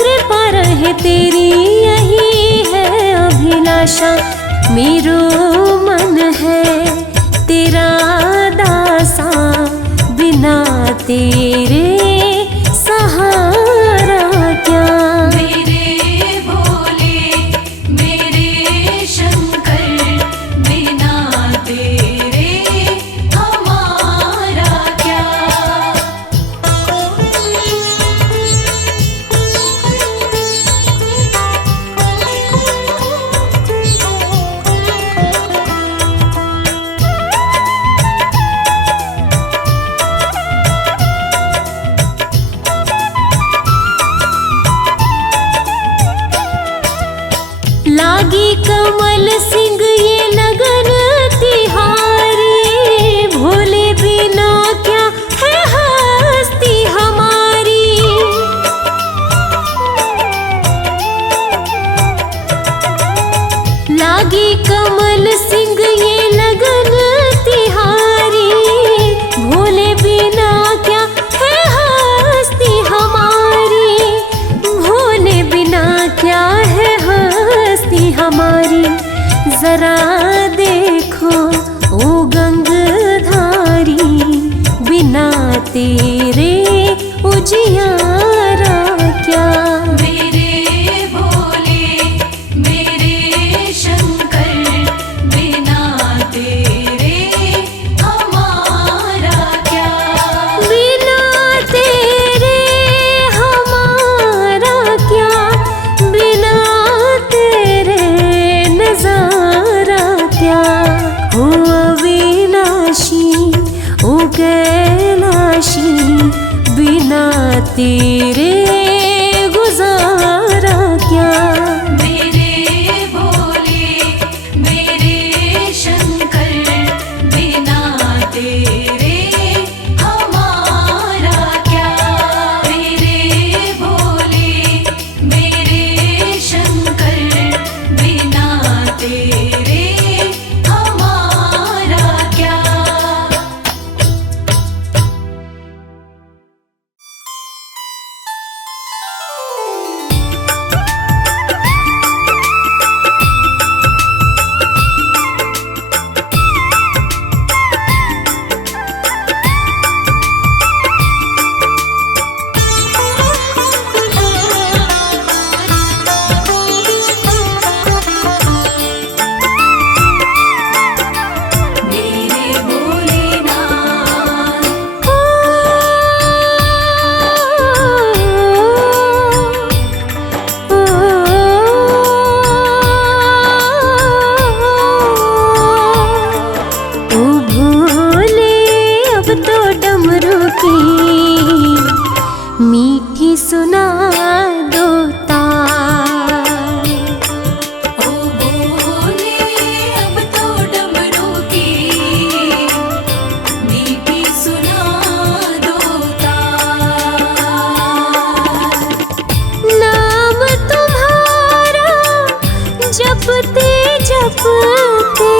कृपा रहे तेरी यही है अभिलाषा। मेरो मन है तेरा दासा, बिना तेरे सहारा क्या। मेरे भोले मेरे शंकर, बिना तेरे हमारा क्या। लागी कमल सिंह ये लगन तिहारी, भोले बिना क्या है हस्ती हमारी। लागी कमल सिंह ये लगन तिहारी, भोले बिना क्या है हस्ती हमारी। भोले बिना क्या है हस्ती हमारी। जरा देखो ओ गंगधारी, बिना तेरे उजियारा क्या। मेरे भोले मेरे शंकर, बिना तेरे हमारा क्या। बिना तेरे हमारा क्या, बिना तेरे नजारा क्या। ओ अविनाशी ओ कैलाशी, बिना तेरे गुजारा क्या। मेरे भोले मेरे शंकर, बिना तेरे हमारा क्या। मेरे भोले मेरे शंकर, बिना तेरे हमारा क्या। मेरे भोलेनाथ ओ भोले अब तो डमरू की मीठी सुना दो तार। ओ भोले अब तो डमरू की मीठी सुना दो तार। नाम तुम्हारा जपते जपते,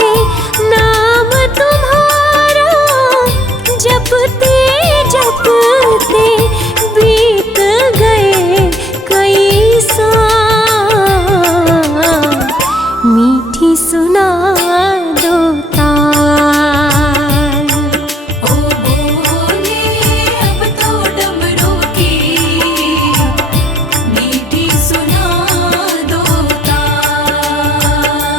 नाम तुम्हारा जपते जपते बीत गए कई साल। मीठी सुना दो तार। ओ भोले अब तो डमरू की मीठी सुना दो तार।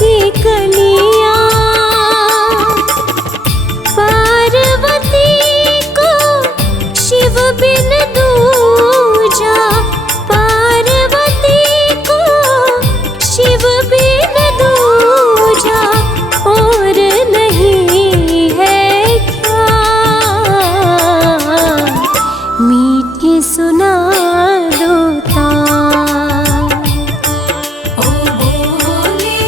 की कलियां। पार्वती को शिव बिन दूजा, पार्वती को शिव बिन दूजा और नहीं है क्या। मीठी सुना दो तार। ओ बोले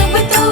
अब तो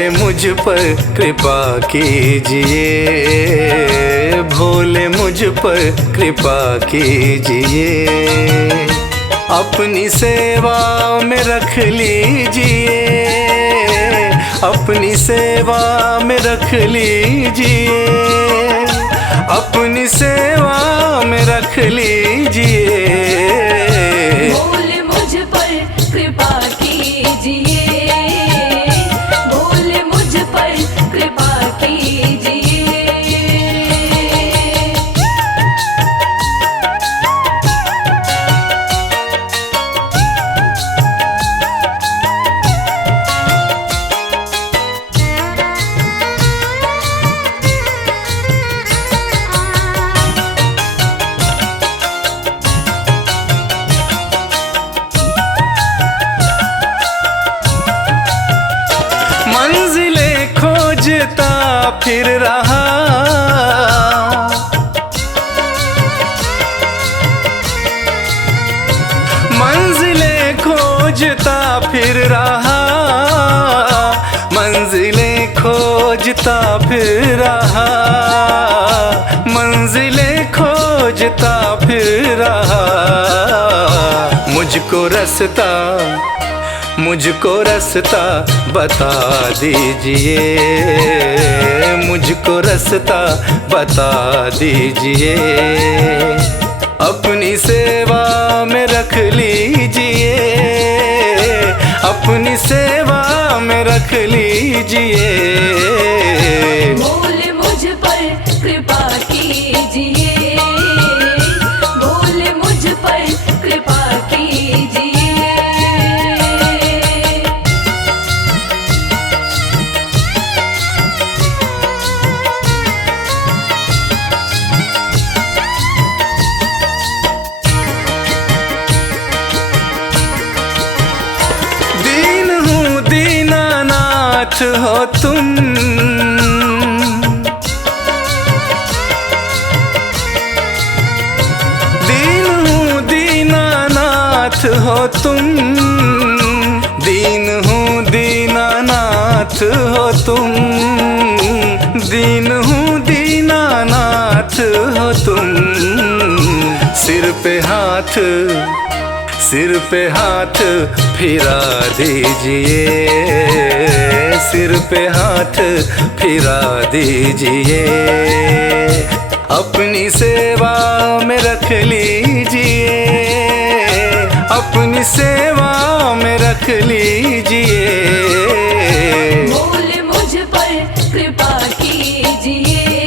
भोले मुझ पर कृपा कीजिए, भोले मुझ पर कृपा कीजिए। अपनी सेवा में रख लीजिए, अपनी सेवा में रख लीजिए, अपनी सेवा में रख लीजिए। भोले मुझ पर कृपा कीजिए, भोले मुझ पर कृपा कीजिए। मंजिलें खोजता फिर रहा, मंजिलें खोजता फिर रहा, मंजिलें खोजता फिर रहा, मंजिलें खोजता फिर रहा। मुझको रास्ता, मुझको रास्ता बता दीजिए, मुझको रास्ता बता दीजिए। अपनी सेवा में रख लीजिए, अपनी सेवा में रख लीजिए। भोले मुझ पर कृपा कीजिए, भोले मुझ पर कृपा कीजिए। दीन हूँ दीनानाथ हो तुम, दीन हूँ दीनानाथ हो तुम, दीन हूँ दीनानाथ हो तुम, दीन हूँ दीनानाथ हो तुम। सिर पे हाथ, सिर पे हाथ फिरा दीजिए, सिर पे हाथ फिरा दीजिए। अपनी सेवा में रख लीजिए, अपनी सेवा में रख लीजिए। भोले मुझ पर कृपा कीजिए,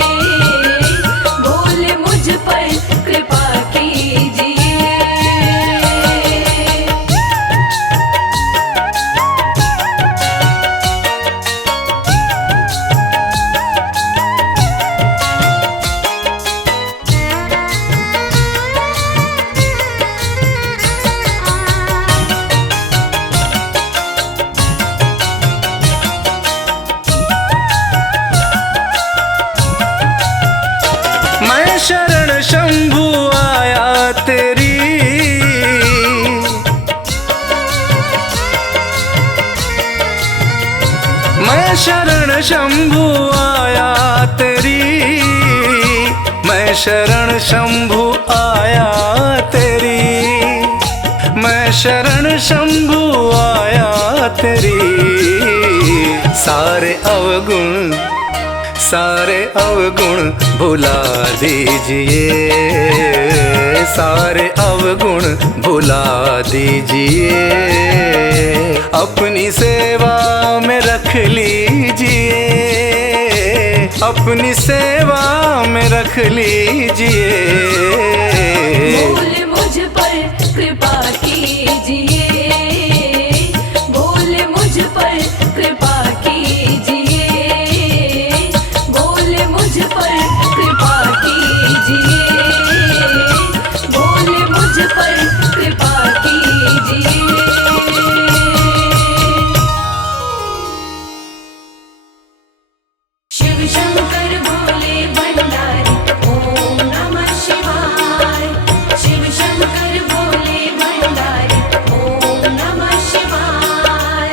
भोले मुझ पर कृपा कीजिए। मैं शरण शंभु आया तेरी, मैं शरण शंभु आया तेरी, मैं शरण शंभु आया तेरी, मैं शरण शंभु आया तेरी। सारे अवगुण, सारे अवगुण भुला दीजिए, सारे अवगुण भुला दीजिए। अपनी सेवा में रख लीजिए, अपनी सेवा में रख लीजिए। भोले मुझ पर कृपा कीजिए, भोले मुझ पर कृपा कीजिए, भोले मुझ पर कृपा कीजिए, भोले मुझ पर कृपा कीजिए। शिव शंकर भोले भंडारी ओम नमः शिवाय, शिव शंकर भोले भंडारी ओम नमः शिवाय।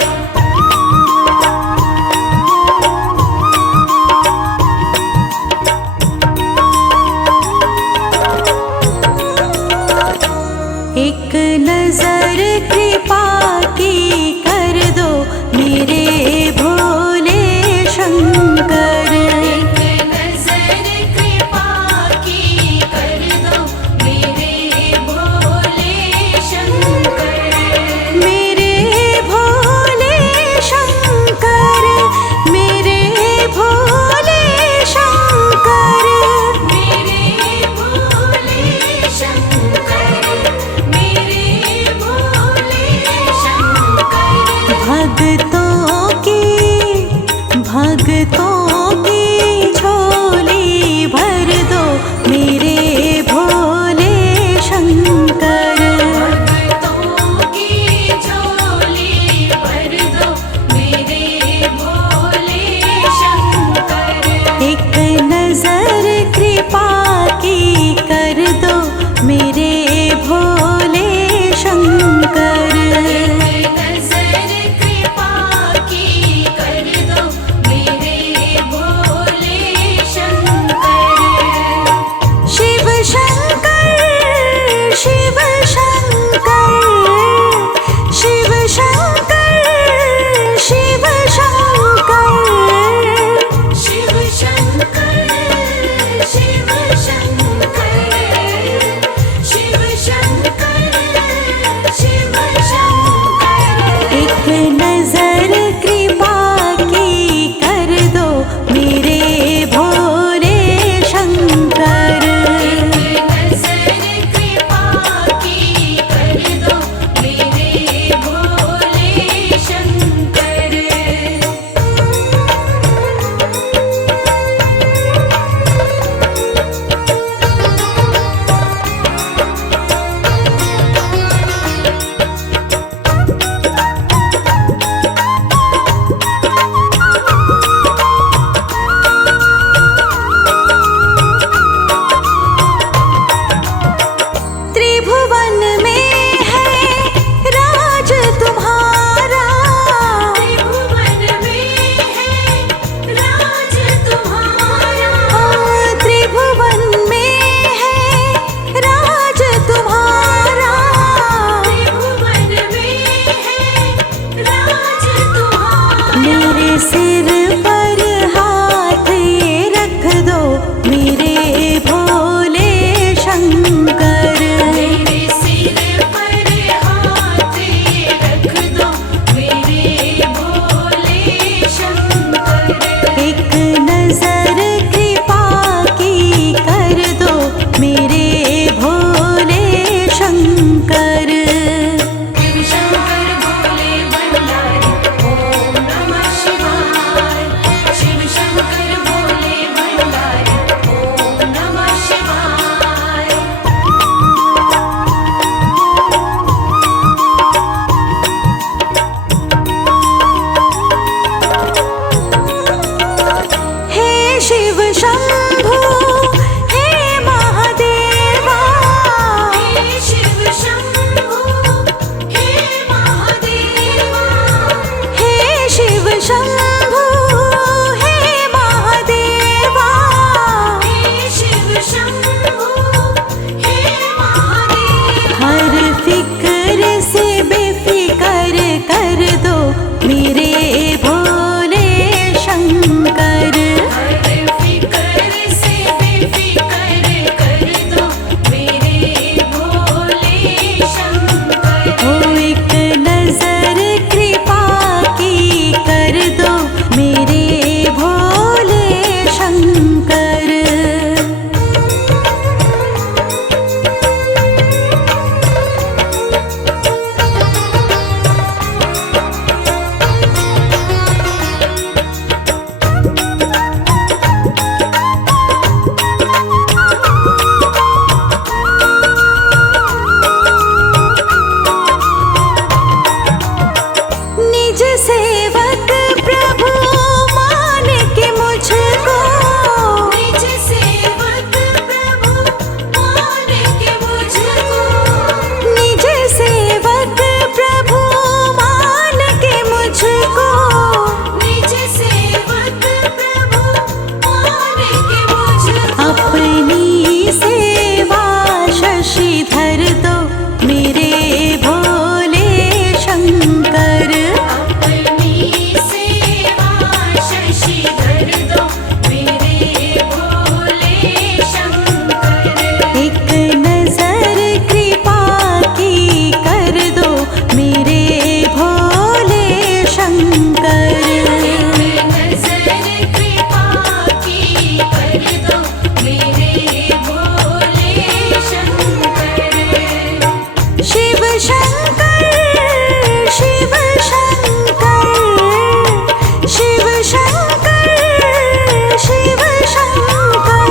शिव शंकर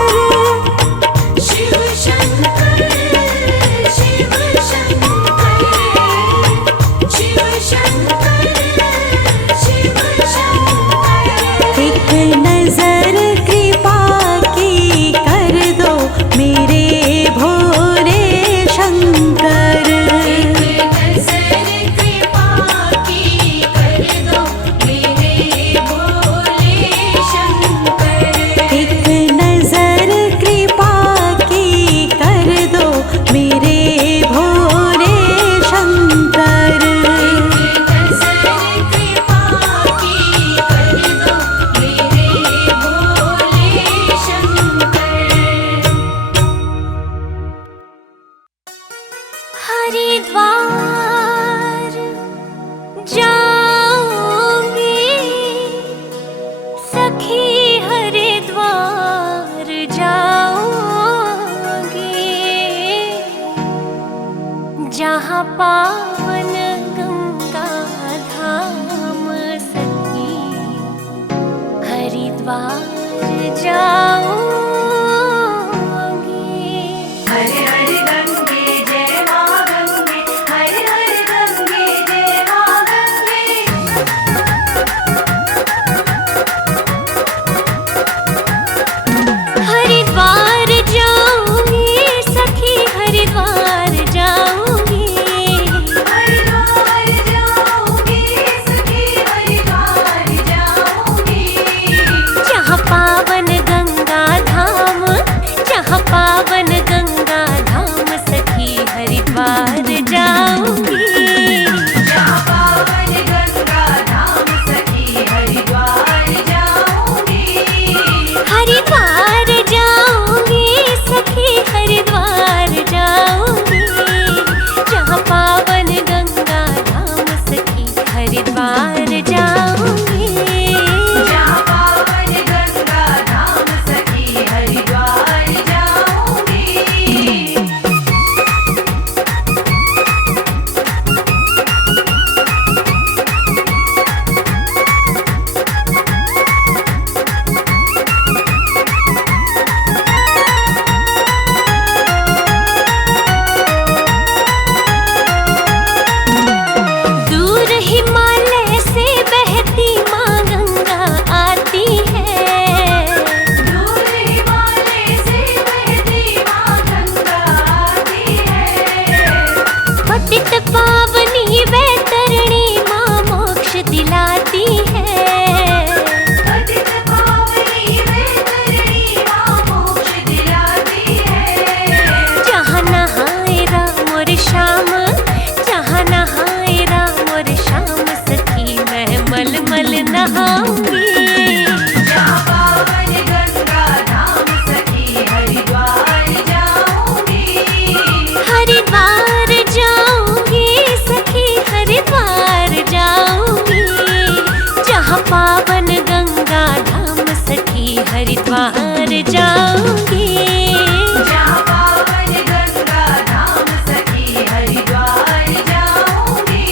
शिव शंकर शिव शंकर शिव शंकर शिव शंकर। एक नजर कृपा की कर दो मेरे भोले शंकर। एक नजर कृपा की कर दो मेरे भोले शंकर। एक नजर कृपा की कर दो मेरे भोले शंकर। एक नजर कृपा की कर दो मेरे भोले शंकर। हरिद्वार जाऊंगी सखी, हरिद्वार जाऊंगी, जहाँ पावन गंगा धाम सखी, हरिद्वार जाऊंगी। हर हर गंगे जय माँ गंगे, हर हर गंगे जय माँ गंगे। हरिद्वार जाऊंगी सखी, हरिद्वार जाऊंगी, हरिद्वार जाऊंगी सखी, हरिद्वार जाऊंगी, जहाँ पावन गंगा धाम, जहाँ पावन गंगा धाम सखी, हरिद्वार जाऊंगी, जहाँ पावन गंगा धाम सखी, हरिद्वार जाऊंगी, हरिद्वार जाऊंगी सखी, हरिद्वार जाऊंगी, जहाँ पावन गंगा धाम सखी, हरिद्वार जाऊंगी, जहाँ पावन गंगा धाम सखी, हरिद्वार जाऊंगी। दूर हिमालय से बहती माँ गंगा आती है, दूर हिमालय से बहती माँ गंगा आती है, पतित पावनी वैतरणी माँ मोक्ष दिलाती है, पतित पावनी वैतरणी माँ मोक्ष दिलाती है, जहाँ नहाए राम और श्याम, जहाँ नहाए राम और श्याम सखी, मैं मल मल नहाऊंगी, जहाँ पावन गंगा धाम सखी, हरिद्वार जाऊंगी, हरिद्वार जाऊंगी सखी, हरिद्वार जाऊंगी, जहाँ पावन गंगा धाम सखी, हरिद्वार जाऊंगी, जहाँ पावन गंगा धाम सखी, हरिद्वार जाऊंगी।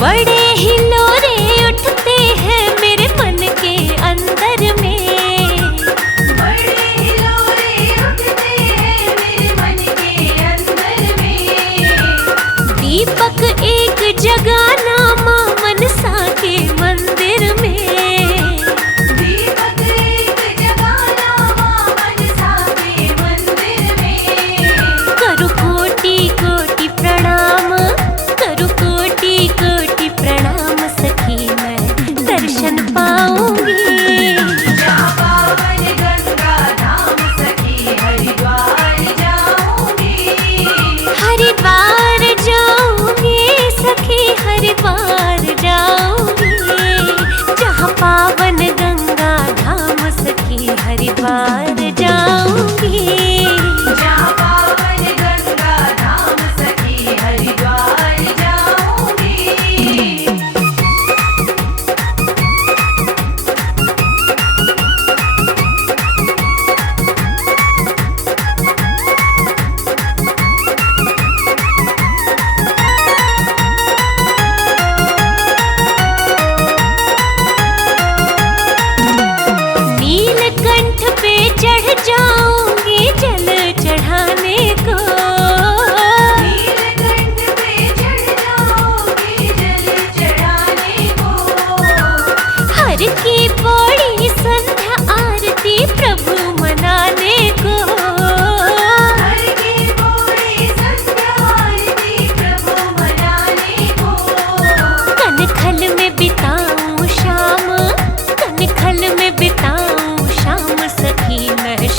बड़े हिलोरे उठते हैं मेरे मन के अंदर में, बड़े हिलोरे उठते हैं मेरे मन के अंदर में, दीपक एक जगाना माँ मनसा के मंदिर में, दीपक एक जगाना माँ मनसा के मंदिर में, करू कोटि कोटि प्रणाम, करू कोटि कोटि प्रणाम सखी,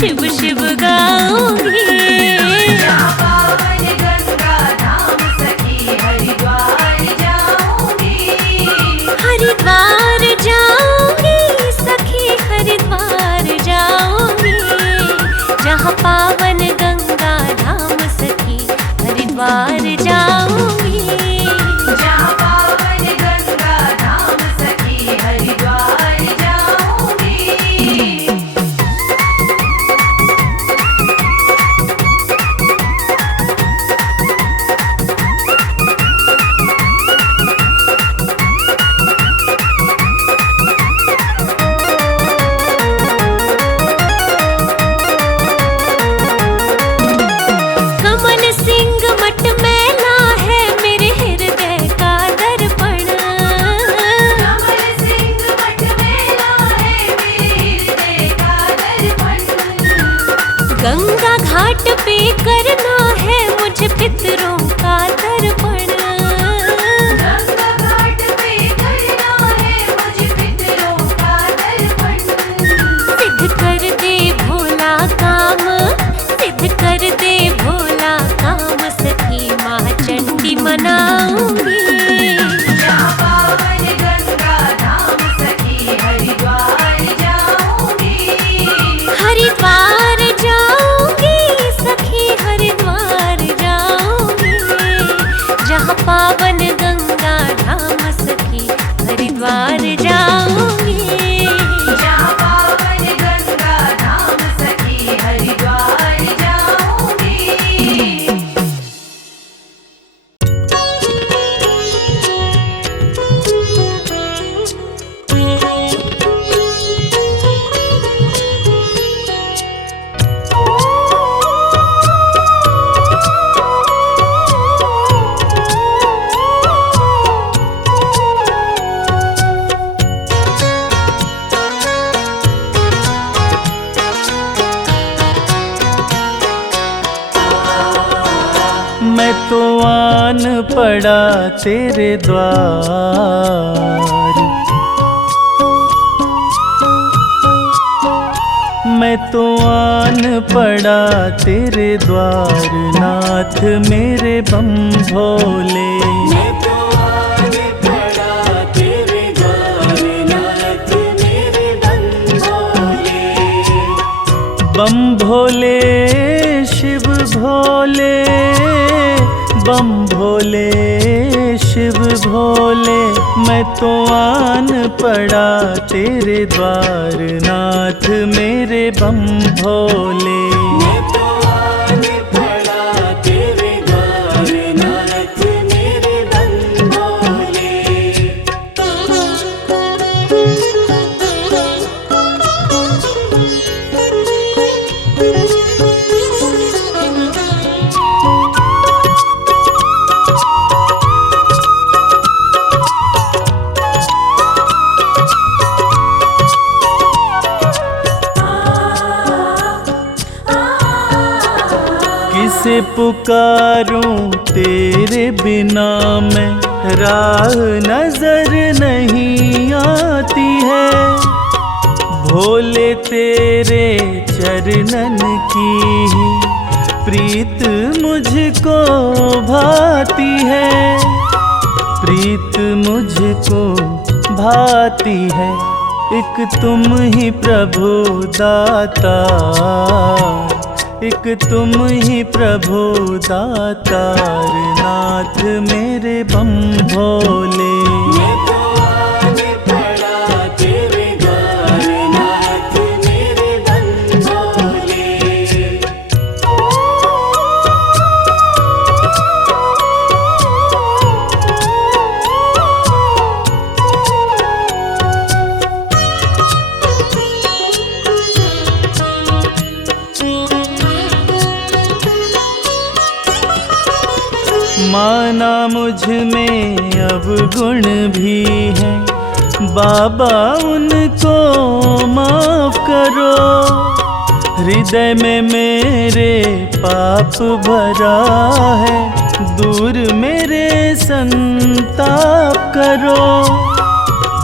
शिव शिव गाऊंगी। जहाँ पावन गंगा धाम सखी हरिद्वार जाऊंगी। हरिद्वार जाऊंगी सखी हरिद्वार जाऊंगी। जहाँ पावन गंगा धाम सखी हरिद्वार जाऊंगी। जहाँ पावन गंगा धाम सखी हरिद्वार जाऊंगी। कमल सिंह मठ मैला है मेरे हृदय का दर्पण। कमल सिंह मठ मेला है मेरे हृदय का दर्पण। गंगा घाट पे करना है मुझे पितरों का तर्पण। गंगा घाट पे करना है मुझे पितरों का तर्पण। सिद्ध कर दे भोला काम, सिद्ध कर दे भोला काम सखी माँ चंडी मनाऊंगी। जहाँ पावन गंगा धाम सखी हरिद्वार जाऊंगी। हरिद्वार जाऊंगी सखी हरिद्वार जाऊंगी। जहाँ पावन गंगा धाम सखी हरिद्वार जाऊंगी। जहाँ पावन गंगा धाम सखी हरिद्वार जाऊंगी। मैं तो आन पड़ा तेरे द्वार। मैं तो आन पड़ा तेरे द्वार नाथ मेरे बम भोले। मैं तो आन पड़ा तेरे द्वार नाथ मेरे बम भोले। बम भोले शिव भोले, बम भोले शिव भोले। मैं तो आन पड़ा तेरे द्वार नाथ मेरे बम भोले। मैं तो आन पड़ा तेरे द्वार नाथ मेरे बम भोले। किसे पुकारूं तेरे बिना मैं, राह नजर नहीं आती है। भोले तेरे चरणन की ही प्रीत मुझको भाती है। प्रीत मुझको भाती है। एक तुम ही प्रभु दाता, एक तुम ही प्रभु दातार नाथ मेरे बम भोले। मैं तो आन पड़ा तेरे द्वार नाथ मेरे बम भोले। माना मुझ में अब गुण भी है, बाबा उनको माफ करो। हृदय में मेरे पाप भरा है, दूर मेरे संताप करो,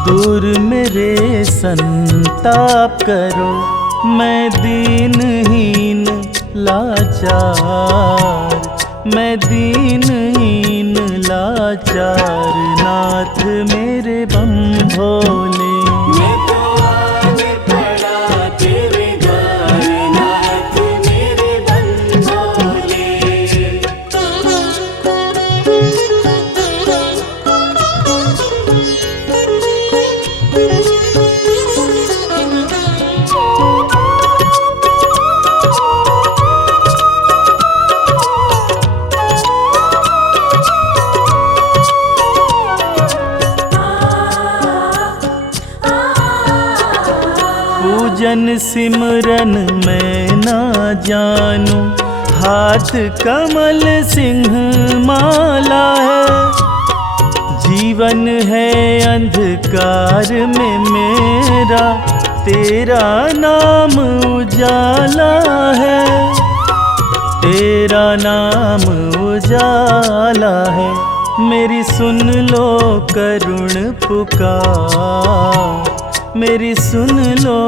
दूर मेरे संताप करो। मैं दीनहीन लाचार, मैं दीनहीन लाचार, नाथ मेरे बम भोले। मैं तो आज पड़ा तेरे द्वार, नाथ मेरे बम भोले। पूजन सिमरन मैं ना जानूं, हाथ कमल सिंह माला है। जीवन है अंधकार में मेरा, तेरा नाम उजाला है, तेरा नाम उजाला है। मेरी सुन लो करुण पुकार, मेरी सुन लो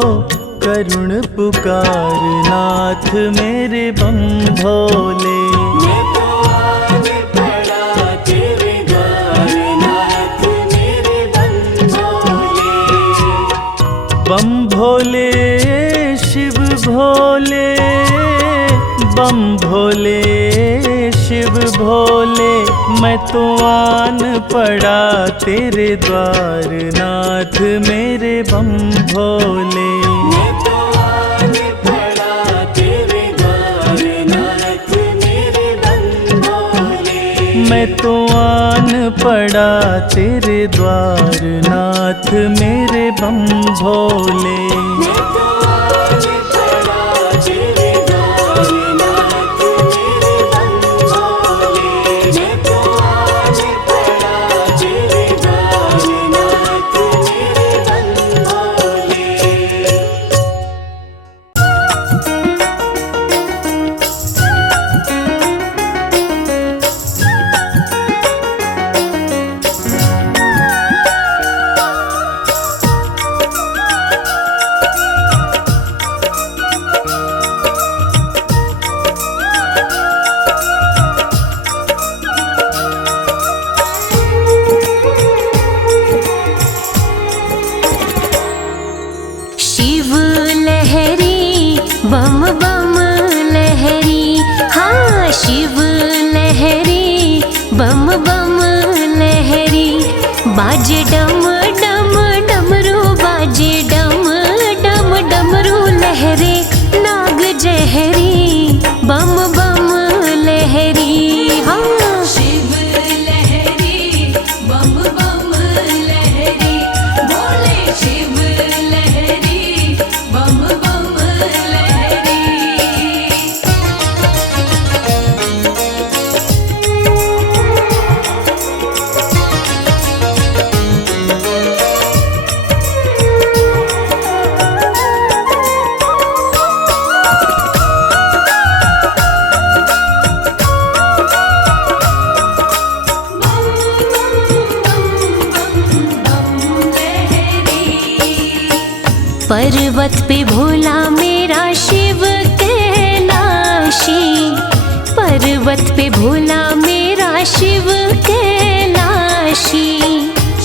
करुण पुकार, नाथ मेरे बम भोले। मैं तो आज पड़ा तेरे द्वार, नाथ मेरे बम भोले। बम भोले शिव भोले, बम भोले शिव भोले। मैं तो आन पड़ा तेरे द्वार, नाथ मेरे बम भोले। मैं तो आज पड़ा तेरे द्वार, नाथ मेरे बम भोले। मैं तो आन पड़ा तेरे द्वार, नाथ मेरे बम भोले। मैं तो आज पड़ा तेरे द्वार, नाथ मेरे बम भोले। मैं तो आज पड़ा तेरे द्वार, नाथ मेरे बम भोले। शिव लहरी बम बम लहरी, हाँ शिव लहरी बम बम लहरी। बाजे डम डम डमरू, बाजे डम डम डमरू लहरे। नाग जहरी बम बम लहरी, हाँ शिव लहरी बम बम लहरी, बोले शिव लहरी बम बम लहरी। पर्वत पे भोला मेरा शिव कैलाशी, पर्वत पे भोला मेरा शिव कैलाशी।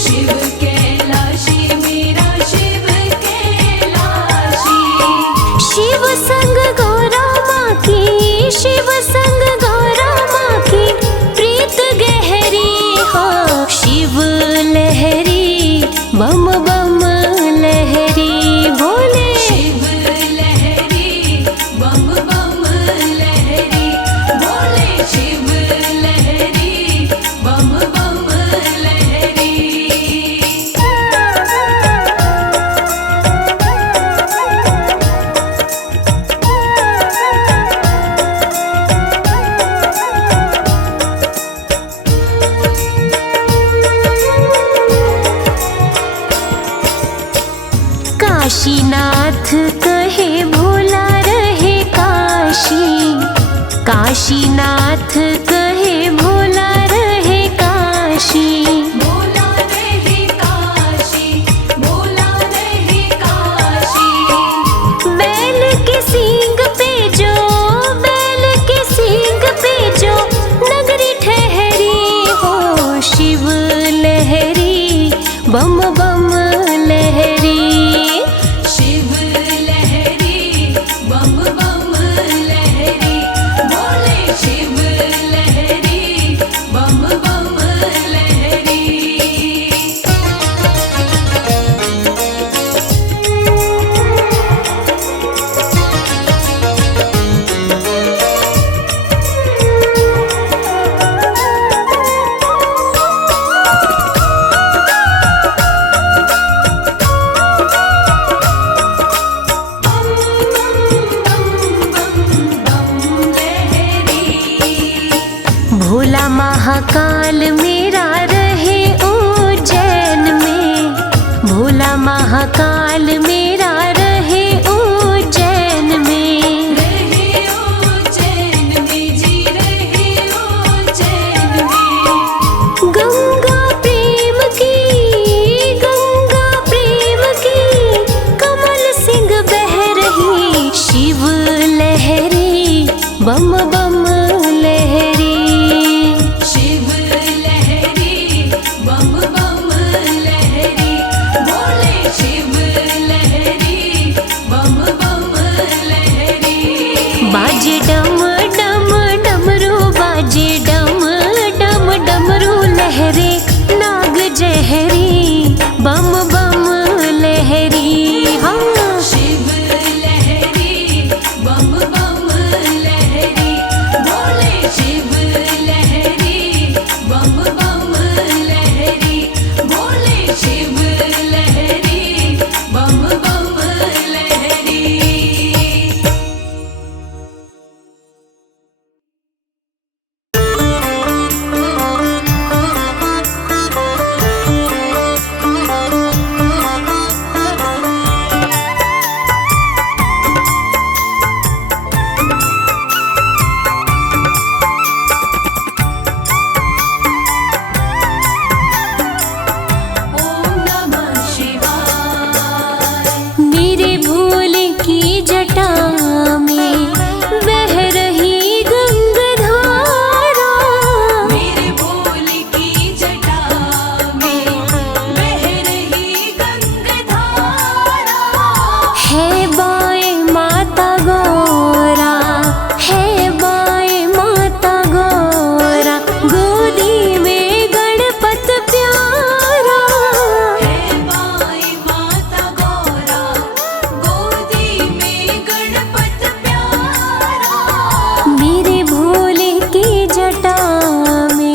शिव कैलाशी मेरा शिव कैलाशी। शिव संग गौरा माँ की, शिव संग गौरा माँ की प्रीत गहरी हो। शिव लहरी बम बम लहरी, भोले शिव लहरी बम बम लहरी, बोले शिव लहरी बम बम लहरी। काशीनाथ कहे भोला रहे काशी, काशीनाथ कहे भोला रहे काशी। बोला रहे काशी, बोला रहे काशी। बैल महाकाल मेरा रहे उज्जैन में। रहे उज्जैन में जी, रहे उज्जैन में। गंगा प्रेम की कमल सिंह बह रही, शिव लहरी बम बम लहरी। शिव लहरी बम बम लहरी, बोले शिव लहरी बम बम लहरी। बाजे डम डम डमरू, बाजे डम डम डमरू लहरे, नाग जहरी बम बम लहरी। हाँ शिव लहरी बम बम लहरी, बोले शिव लहरी बम बम लहरी, बोले शिव लहरी बम बम लहरी। ओम नमः शिवाय। मेरे भोले की जटा में बह रही गंगाधारा, मेरे भोले की जटा में बह रही गंगाधारा। है बाए माता गौरा, है बाए माता गौरा, गोदी में गणपत प्यारा। है बाई माता गौरा, गोदी में गणपत प्यारा। मेरे भोले की जटा में।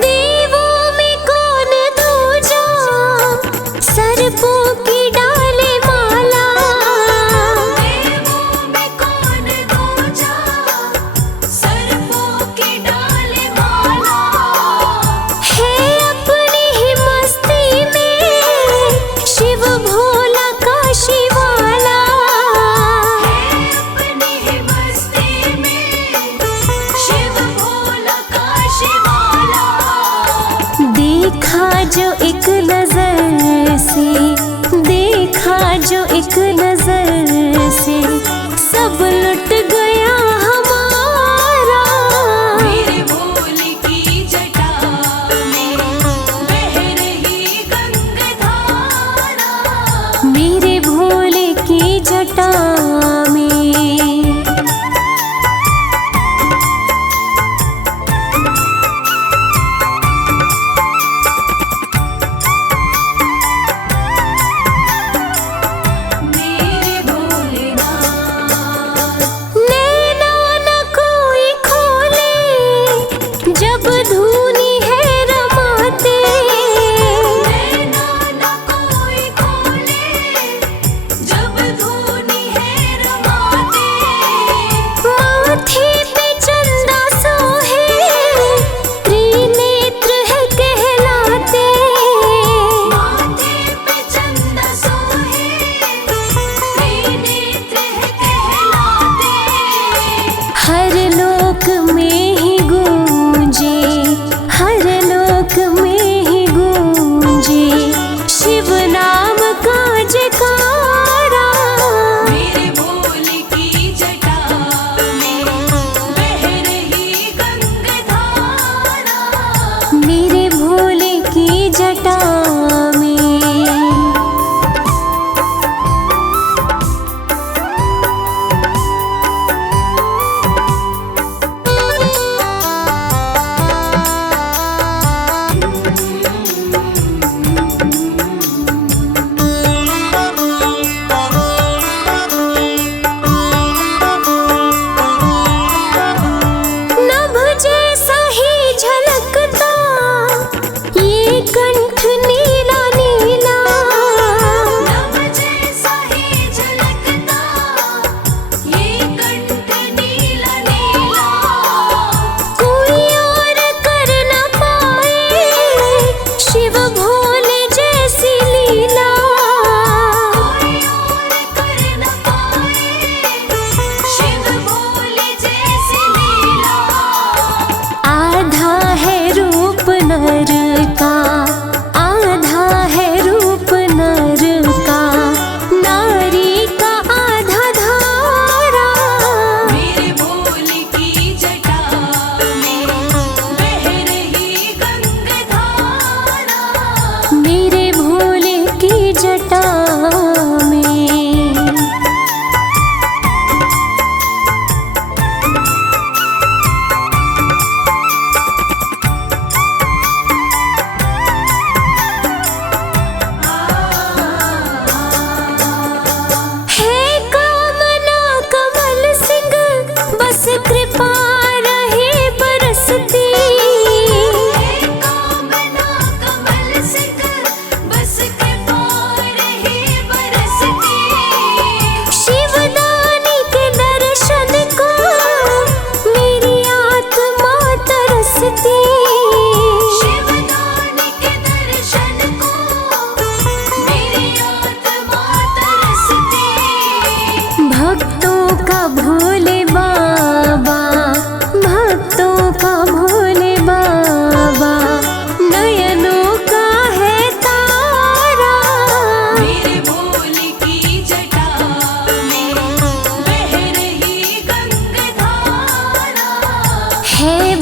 देवों में कौन दूजा, सर्पों की डाले माला। देवों में कौन दूजा, सर्पों की डाले माला। है अपनी ही मस्ती में शिव भोला काशी वाला। अपनी ही मस्ती में शिव भोला काशी वाला। देखा जो एक नजर से, देखा जो एक नजर से, सब लुट गया हमारा। मेरे भोले की जटा में बह रही गंगाधारा। मेरे भोले की जटा में। मेरे भोलेनाथ। भोले बाबा, भक्तों का भोले बाबा, नयनों का है तारा। मेरे भोले की जटा में बह रही गंगाधारा। है